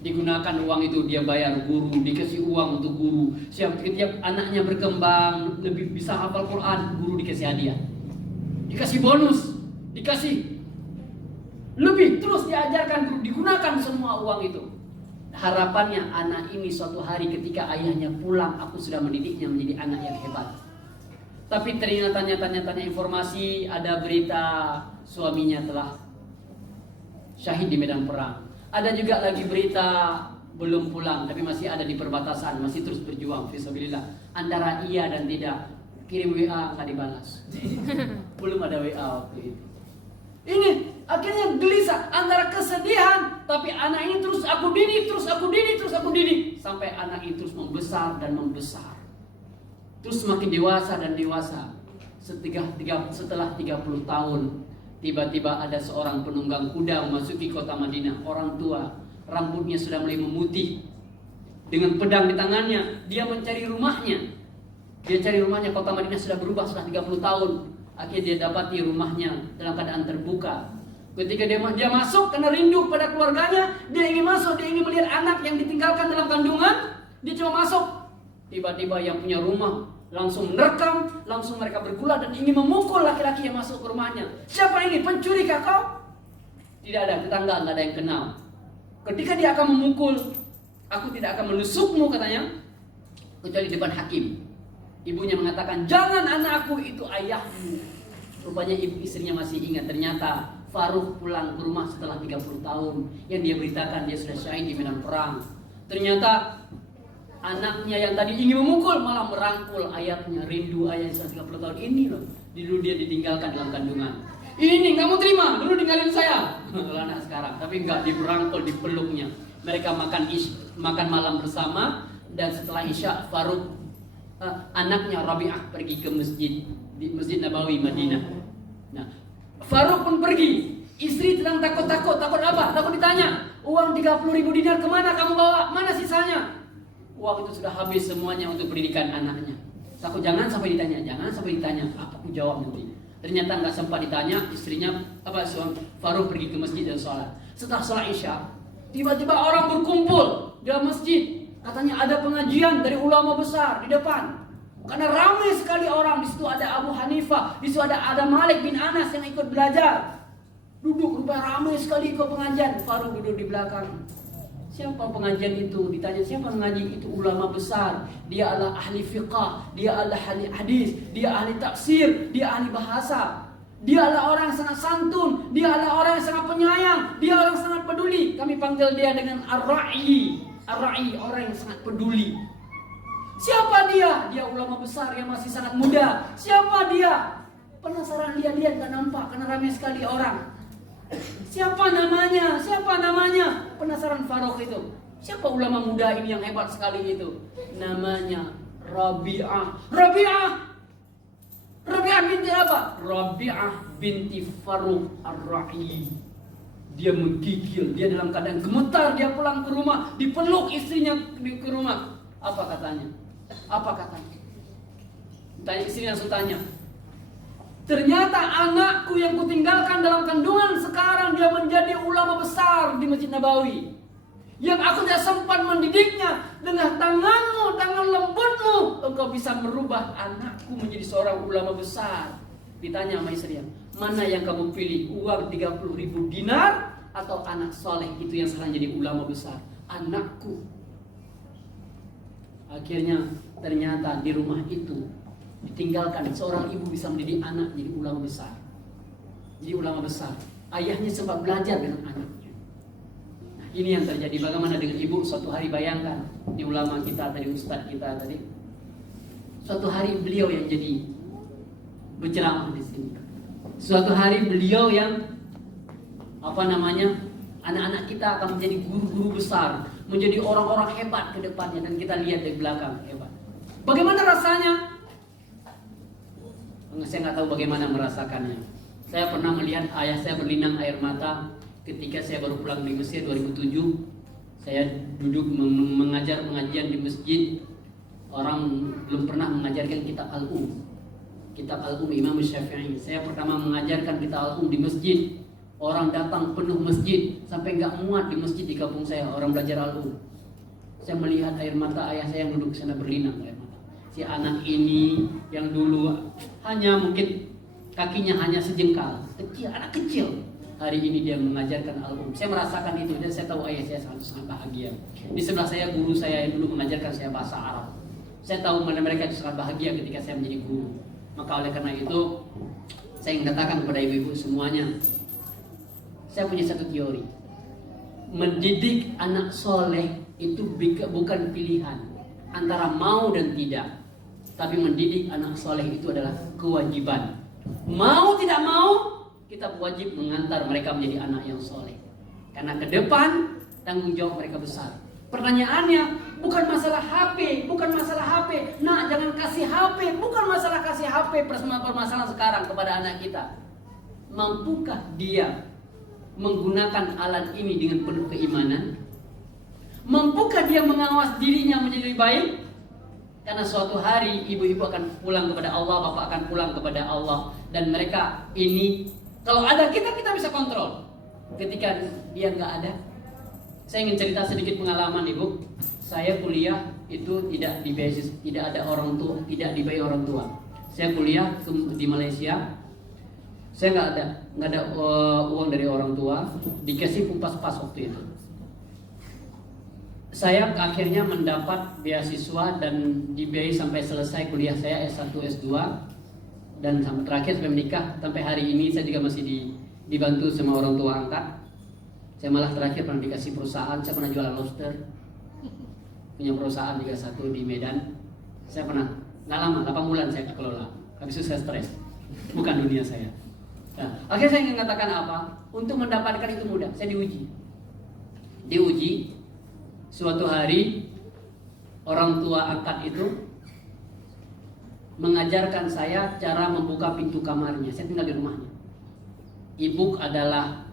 Digunakan uang itu, dia bayar guru, dikasih uang untuk guru. Setiap anaknya berkembang, lebih bisa hafal Quran, guru dikasih hadiah, dikasih bonus, dikasih lebih, terus diajarkan guru, digunakan semua uang itu. Harapannya anak ini suatu hari ketika ayahnya pulang, aku sudah mendidiknya menjadi anak yang hebat. Tapi ternyata tanya informasi, ada berita suaminya telah syahid di medan perang. Ada juga lagi berita belum pulang, tapi masih ada di perbatasan, masih terus berjuang fisabilillah. Antara iya dan tidak, kirim WA nggak dibalas. Belum ada WA waktu itu. Ini akhirnya gelisah antara kesedihan, tapi anak ini terus aku didik, sampai anak ini terus membesar dan membesar. Terus semakin dewasa dan dewasa. Setelah 30 tahun, tiba-tiba ada seorang penunggang kuda memasuki kota Madinah. Orang tua, rambutnya sudah mulai memutih, dengan pedang di tangannya. Dia mencari rumahnya. Kota Madinah sudah berubah setelah 30 tahun. Akhirnya dia dapati rumahnya dalam keadaan terbuka. Ketika dia masuk karena rindu pada keluarganya, dia ingin masuk, dia ingin melihat anak yang ditinggalkan dalam kandungan. Dia coba masuk. Tiba-tiba yang punya rumah langsung menerkam, langsung mereka bergulat dan ingin memukul laki-laki yang masuk ke rumahnya. Siapa ini? Pencuri kah kau? Tidak ada tetangga, nggak ada yang kenal. Ketika dia akan memukul, aku tidak akan menusukmu katanya, kecuali di depan hakim. Ibunya mengatakan, jangan anakku, itu ayahmu. Rupanya istrinya masih ingat. Ternyata Faruk pulang ke rumah setelah 30 tahun. Yang dia beritakan dia sudah syahid di medan perang. Ternyata anaknya yang tadi ingin memukul malah merangkul ayahnya. Rindu ayah setelah 30 tahun ini loh. Dulu dia ditinggalkan dalam kandungan. Ini kamu terima, dulu tinggalin saya. Anak sekarang, tapi enggak, diberangkul, dipeluknya. Mereka makan malam bersama. Dan setelah Isya, Faruk anaknya Rabi'ah pergi ke masjid, di Masjid Nabawi Madinah. Nah, Faruk pun pergi. Istri sedang takut apa? Takut ditanya, uang 30.000 dinar kemana kamu bawa? Mana sisanya? Uang itu sudah habis semuanya untuk pendidikan anaknya. Takut jangan sampai ditanya. Apa aku jawab nanti? Ternyata nggak sempat ditanya. Istrinya suami Faruk pergi ke masjid dan sholat. Setelah sholat Isya, tiba-tiba orang berkumpul di dalam masjid. Katanya ada pengajian dari ulama besar di depan. Karena ramai sekali orang. Di situ ada Abu Hanifah, di situ ada Malik bin Anas yang ikut belajar. Duduk, rupanya ramai sekali ikut pengajian. Faruk duduk di belakang. Siapa pengajian itu? Ditanya siapa mengaji itu? Ulama besar. Dia adalah ahli fiqah, dia adalah ahli hadis, dia ahli tafsir, dia ahli bahasa. Dia adalah orang yang sangat santun, dia adalah orang yang sangat penyayang, dia orang yang sangat peduli. Kami panggil dia dengan ar-ra'i. Ar-ra'i, orang yang sangat peduli. Siapa dia? Dia ulama besar yang masih sangat muda. Siapa dia? Penasaran lihat gak nampak karena ramai sekali orang. Siapa namanya? Penasaran Faruk itu. Siapa ulama muda ini yang hebat sekali itu? Namanya Rabi'ah. Rabi'ah binti apa? Rabi'ah binti Faruk ar-Ra'i. Dia menggigil, dia dalam keadaan gemetar, dia pulang ke rumah, dipeluk istrinya ke rumah. Apa katanya? Tanya istrinya, langsung tanya. Ternyata anakku yang kutinggalkan dalam kandungan sekarang dia menjadi ulama besar di Masjid Nabawi. Yang aku tidak sempat mendidiknya, dengan tanganmu, tangan lembutmu, engkau bisa merubah anakku menjadi seorang ulama besar. Ditanya sama istrinya, mana yang kamu pilih? Uang 30.000 dinar atau anak soleh itu yang sekarang jadi ulama besar? Anakku. Akhirnya ternyata di rumah itu ditinggalkan seorang ibu bisa mendidik anak jadi ulama besar. Ayahnya sempat belajar dengan anaknya. Nah, ini yang terjadi. Bagaimana dengan ibu? Suatu hari bayangkan di ulama kita tadi, ustadz kita tadi. Suatu hari beliau yang jadi berceramah di sini. Suatu hari beliau yang anak-anak kita akan menjadi guru-guru besar, menjadi orang-orang hebat ke depannya, dan kita lihat dari belakang hebat. Bagaimana rasanya? Saya nggak tahu bagaimana merasakannya. Saya pernah melihat ayah saya berlinang air mata ketika saya baru pulang di Mesir 2007. Saya duduk mengajar pengajian di masjid. Orang belum pernah mengajarkan kitab Kitab Al-Um Imam Syafi'i. Saya pertama mengajarkan kitab Al-Um di masjid. Orang datang penuh masjid, sampai nggak muat di masjid di kampung saya orang belajar Al-Um. Saya melihat air mata ayah saya yang duduk di sana berlinang air mata. Si anak ini yang dulu hanya mungkin kakinya hanya sejengkal, anak kecil. Hari ini dia mengajarkan Al-Um. Saya merasakan itu dan saya tahu ayah saya sangat bahagia. Di sebelah saya guru saya yang dulu mengajarkan saya bahasa Arab. Saya tahu mereka sangat bahagia ketika saya menjadi guru. Maka oleh karena itu saya ingin katakan kepada ibu-ibu semuanya, saya punya satu teori. Mendidik anak soleh itu bukan pilihan antara mau dan tidak, tapi mendidik anak soleh itu adalah kewajiban. Mau tidak mau, kita wajib mengantar mereka menjadi anak yang soleh. Karena ke depan tanggung jawab mereka besar. Pertanyaannya bukan masalah HP. Nah, jangan kasih HP. Bukan masalah kasih HP. Permasalahan sekarang kepada anak kita, mampukah dia menggunakan alat ini dengan penuh keimanan? Mampukah dia mengawas dirinya menjadi lebih baik? Karena suatu hari ibu-ibu akan pulang kepada Allah, bapak akan pulang kepada Allah, dan mereka ini kalau ada kita bisa kontrol. Ketika dia nggak ada, saya ingin cerita sedikit pengalaman ibu. Saya kuliah itu tidak dibayar, tidak ada orang tua, tidak dibayar orang tua. Saya kuliah di Malaysia. Saya nggak ada uang dari orang tua, dikasih pas waktu itu. Saya akhirnya mendapat beasiswa dan dibiayai sampai selesai kuliah saya S1, S2, dan sampai terakhir sampai menikah. Sampai hari ini saya juga masih dibantu sama orang tua angkat. Saya malah terakhir pernah dikasih perusahaan, saya pernah jualan lobster, punya perusahaan juga satu di Medan. Saya pernah, nggak lama, 8 bulan saya kelola. Habis itu saya stres, bukan dunia saya. Nah, akhirnya saya ingin mengatakan apa? Untuk mendapatkan itu mudah, saya diuji. Suatu hari orang tua angkat itu mengajarkan saya cara membuka pintu kamarnya. Saya tinggal di rumahnya. Ibu adalah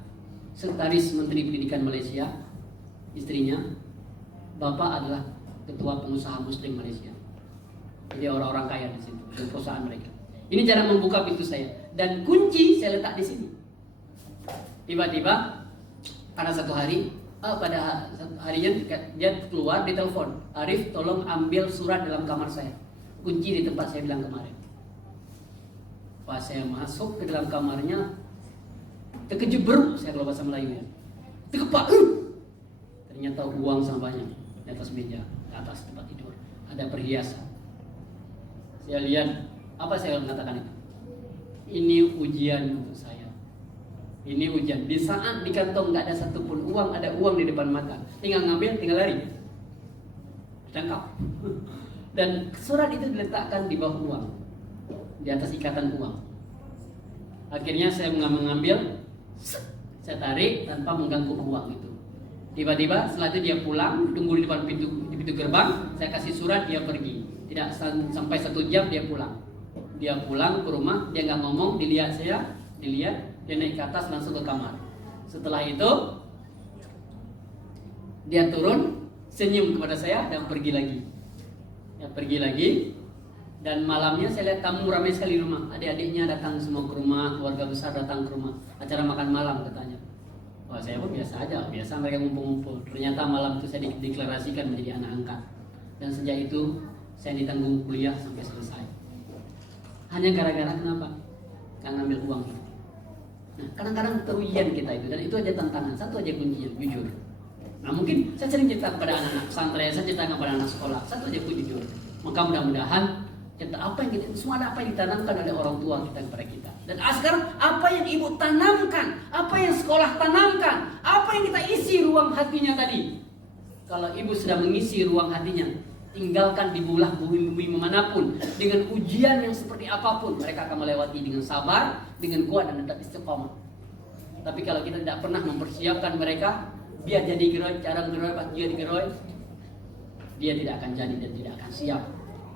sekretaris Menteri Pendidikan Malaysia, istrinya. Bapak adalah ketua pengusaha Muslim Malaysia. Jadi orang-orang kaya di situ, di perusahaan mereka. Ini cara membuka pintu saya. Dan kunci saya letak di sini. Tiba-tiba pada satu hari, pada harinya dia keluar, di telepon, Arif tolong ambil surat dalam kamar saya, kunci di tempat saya bilang kemarin. Pas saya masuk ke dalam kamarnya, terkejut beruk saya kalau bahasa Melayu ya. Terkepak. Ternyata uang sama banyak di atas meja, di atas tempat tidur, ada perhiasan. Saya lihat, apa saya mengatakan itu? Ini ujian untuk saya. Ini ujian. Di saat di kantong nggak ada satupun uang, ada uang di depan mata. Tinggal ngambil, tinggal lari. Tangkap. Dan surat itu diletakkan di bawah uang, di atas ikatan uang. Akhirnya saya mengambil, saya tarik tanpa mengganggu uang itu. Tiba-tiba setelah itu dia pulang, tunggu di depan pintu gerbang. Saya kasih surat, dia pergi. Tidak sampai 1 jam dia pulang. Dia pulang ke rumah, dia nggak ngomong, dilihat saya, dia naik ke atas langsung ke kamar. Setelah itu dia turun, senyum kepada saya dan pergi lagi. Ya, pergi lagi. Dan malamnya saya lihat tamu ramai sekali di rumah. Adik-adiknya datang semua ke rumah, keluarga besar datang ke rumah. Acara makan malam katanya. Wah, saya pun biasa aja, biasa mereka ngumpul-ngumpul. Ternyata malam itu saya dideklarasikan menjadi anak angkat. Dan sejak itu saya ditanggung kuliah sampai selesai. Hanya gara-gara kenapa? Karena ngambil uang itu. Nah, kadang-kadang terujian kita itu, dan itu aja tantangan. Satu aja kuncinya, jujur. Nah, mungkin saya sering cerita kepada anak-anak pesantren, saya cerita kepada anak sekolah. Satu aja jujur. Maka mudah-mudahan kita apa yang kita, semua ada apa yang ditanamkan oleh orang tua kita kepada kita. Dan sekarang apa yang ibu tanamkan, apa yang sekolah tanamkan, apa yang kita isi ruang hatinya tadi. Kalau ibu sudah mengisi ruang hatinya, tinggalkan di belah bumi manapun, dengan ujian yang seperti apapun, mereka akan melewati dengan sabar, dengan kuat dan tetap istiqomah. Tapi kalau kita tidak pernah mempersiapkan mereka, biar jadi geroy, cara geroy, pas dia digeroy, dia tidak akan jadi dan tidak akan siap.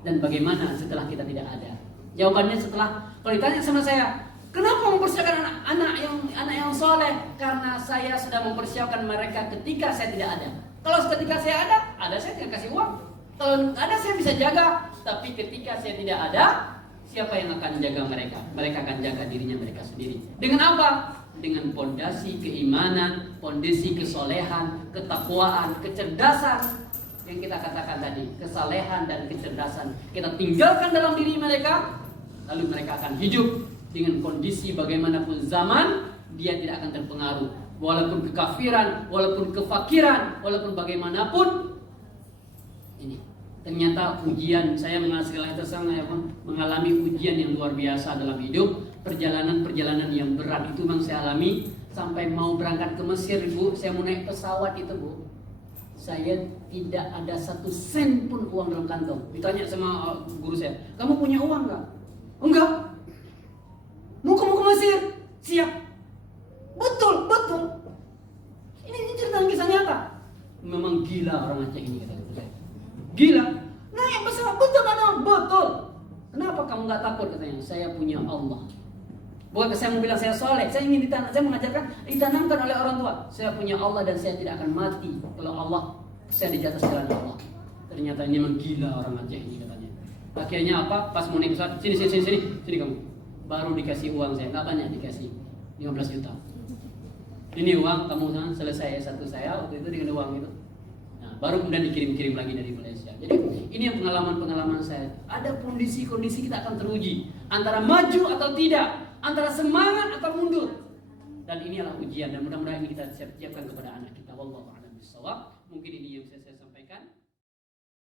Dan bagaimana setelah kita tidak ada? Jawabannya setelah, kalau ditanya sama saya, kenapa mempersiapkan anak yang soleh? Karena saya sudah mempersiapkan mereka ketika saya tidak ada. Kalau ketika saya ada saya tidak kasih uang. Kalau ada saya bisa jaga, tapi ketika saya tidak ada, siapa yang akan jaga mereka? Mereka akan jaga dirinya mereka sendiri. Dengan apa? Dengan pondasi keimanan, pondasi kesolehan, ketakwaan, kecerdasan yang kita katakan tadi, kesalehan dan kecerdasan. Kita tinggalkan dalam diri mereka, lalu mereka akan hidup dengan kondisi bagaimanapun zaman, dia tidak akan terpengaruh. Walaupun kekafiran, walaupun kefakiran, walaupun bagaimanapun, ini ternyata ujian. Saya mengalami ujian yang luar biasa dalam hidup. Perjalanan yang berat itu memang saya alami. Sampai mau berangkat ke Mesir, Bu, saya mau naik pesawat itu, Bu, saya tidak ada 1 sen pun uang dalam kantong. Ditanya sama guru saya, kamu punya uang nggak? Enggak. Mau ke Mesir? Siap. Betul. Ini cerita kisah nyata. Memang gila orang Aceh ini, kata saya. Gila. Naik pesawat, betul. Kenapa kamu nggak takut, katanya? Saya punya Allah. Bukan saya mau bilang saya soleh, saya ingin saya mengajarkan, ditanamkan oleh orang tua. Saya punya Allah dan saya tidak akan mati kalau Allah, saya di atas jalan Allah. Ternyata ini memang gila orang Aceh ini, katanya. Akhirnya apa? Pas mau naik pesawat, sini kamu. Baru dikasih uang saya, nggak banyak dikasih, 15 juta. Ini uang kamu selesai S1 saya waktu itu dengan uang itu. Nah, baru kemudian dikirim lagi dari Malaysia. Jadi ini yang pengalaman saya. Ada kondisi kita akan teruji antara maju atau tidak. antara semangat atau mundur. Dan ini adalah ujian, dan mudah-mudahan ini kita siapkan kepada anak kita. Wallahu a'lam bishawab. Mungkin ini yang saya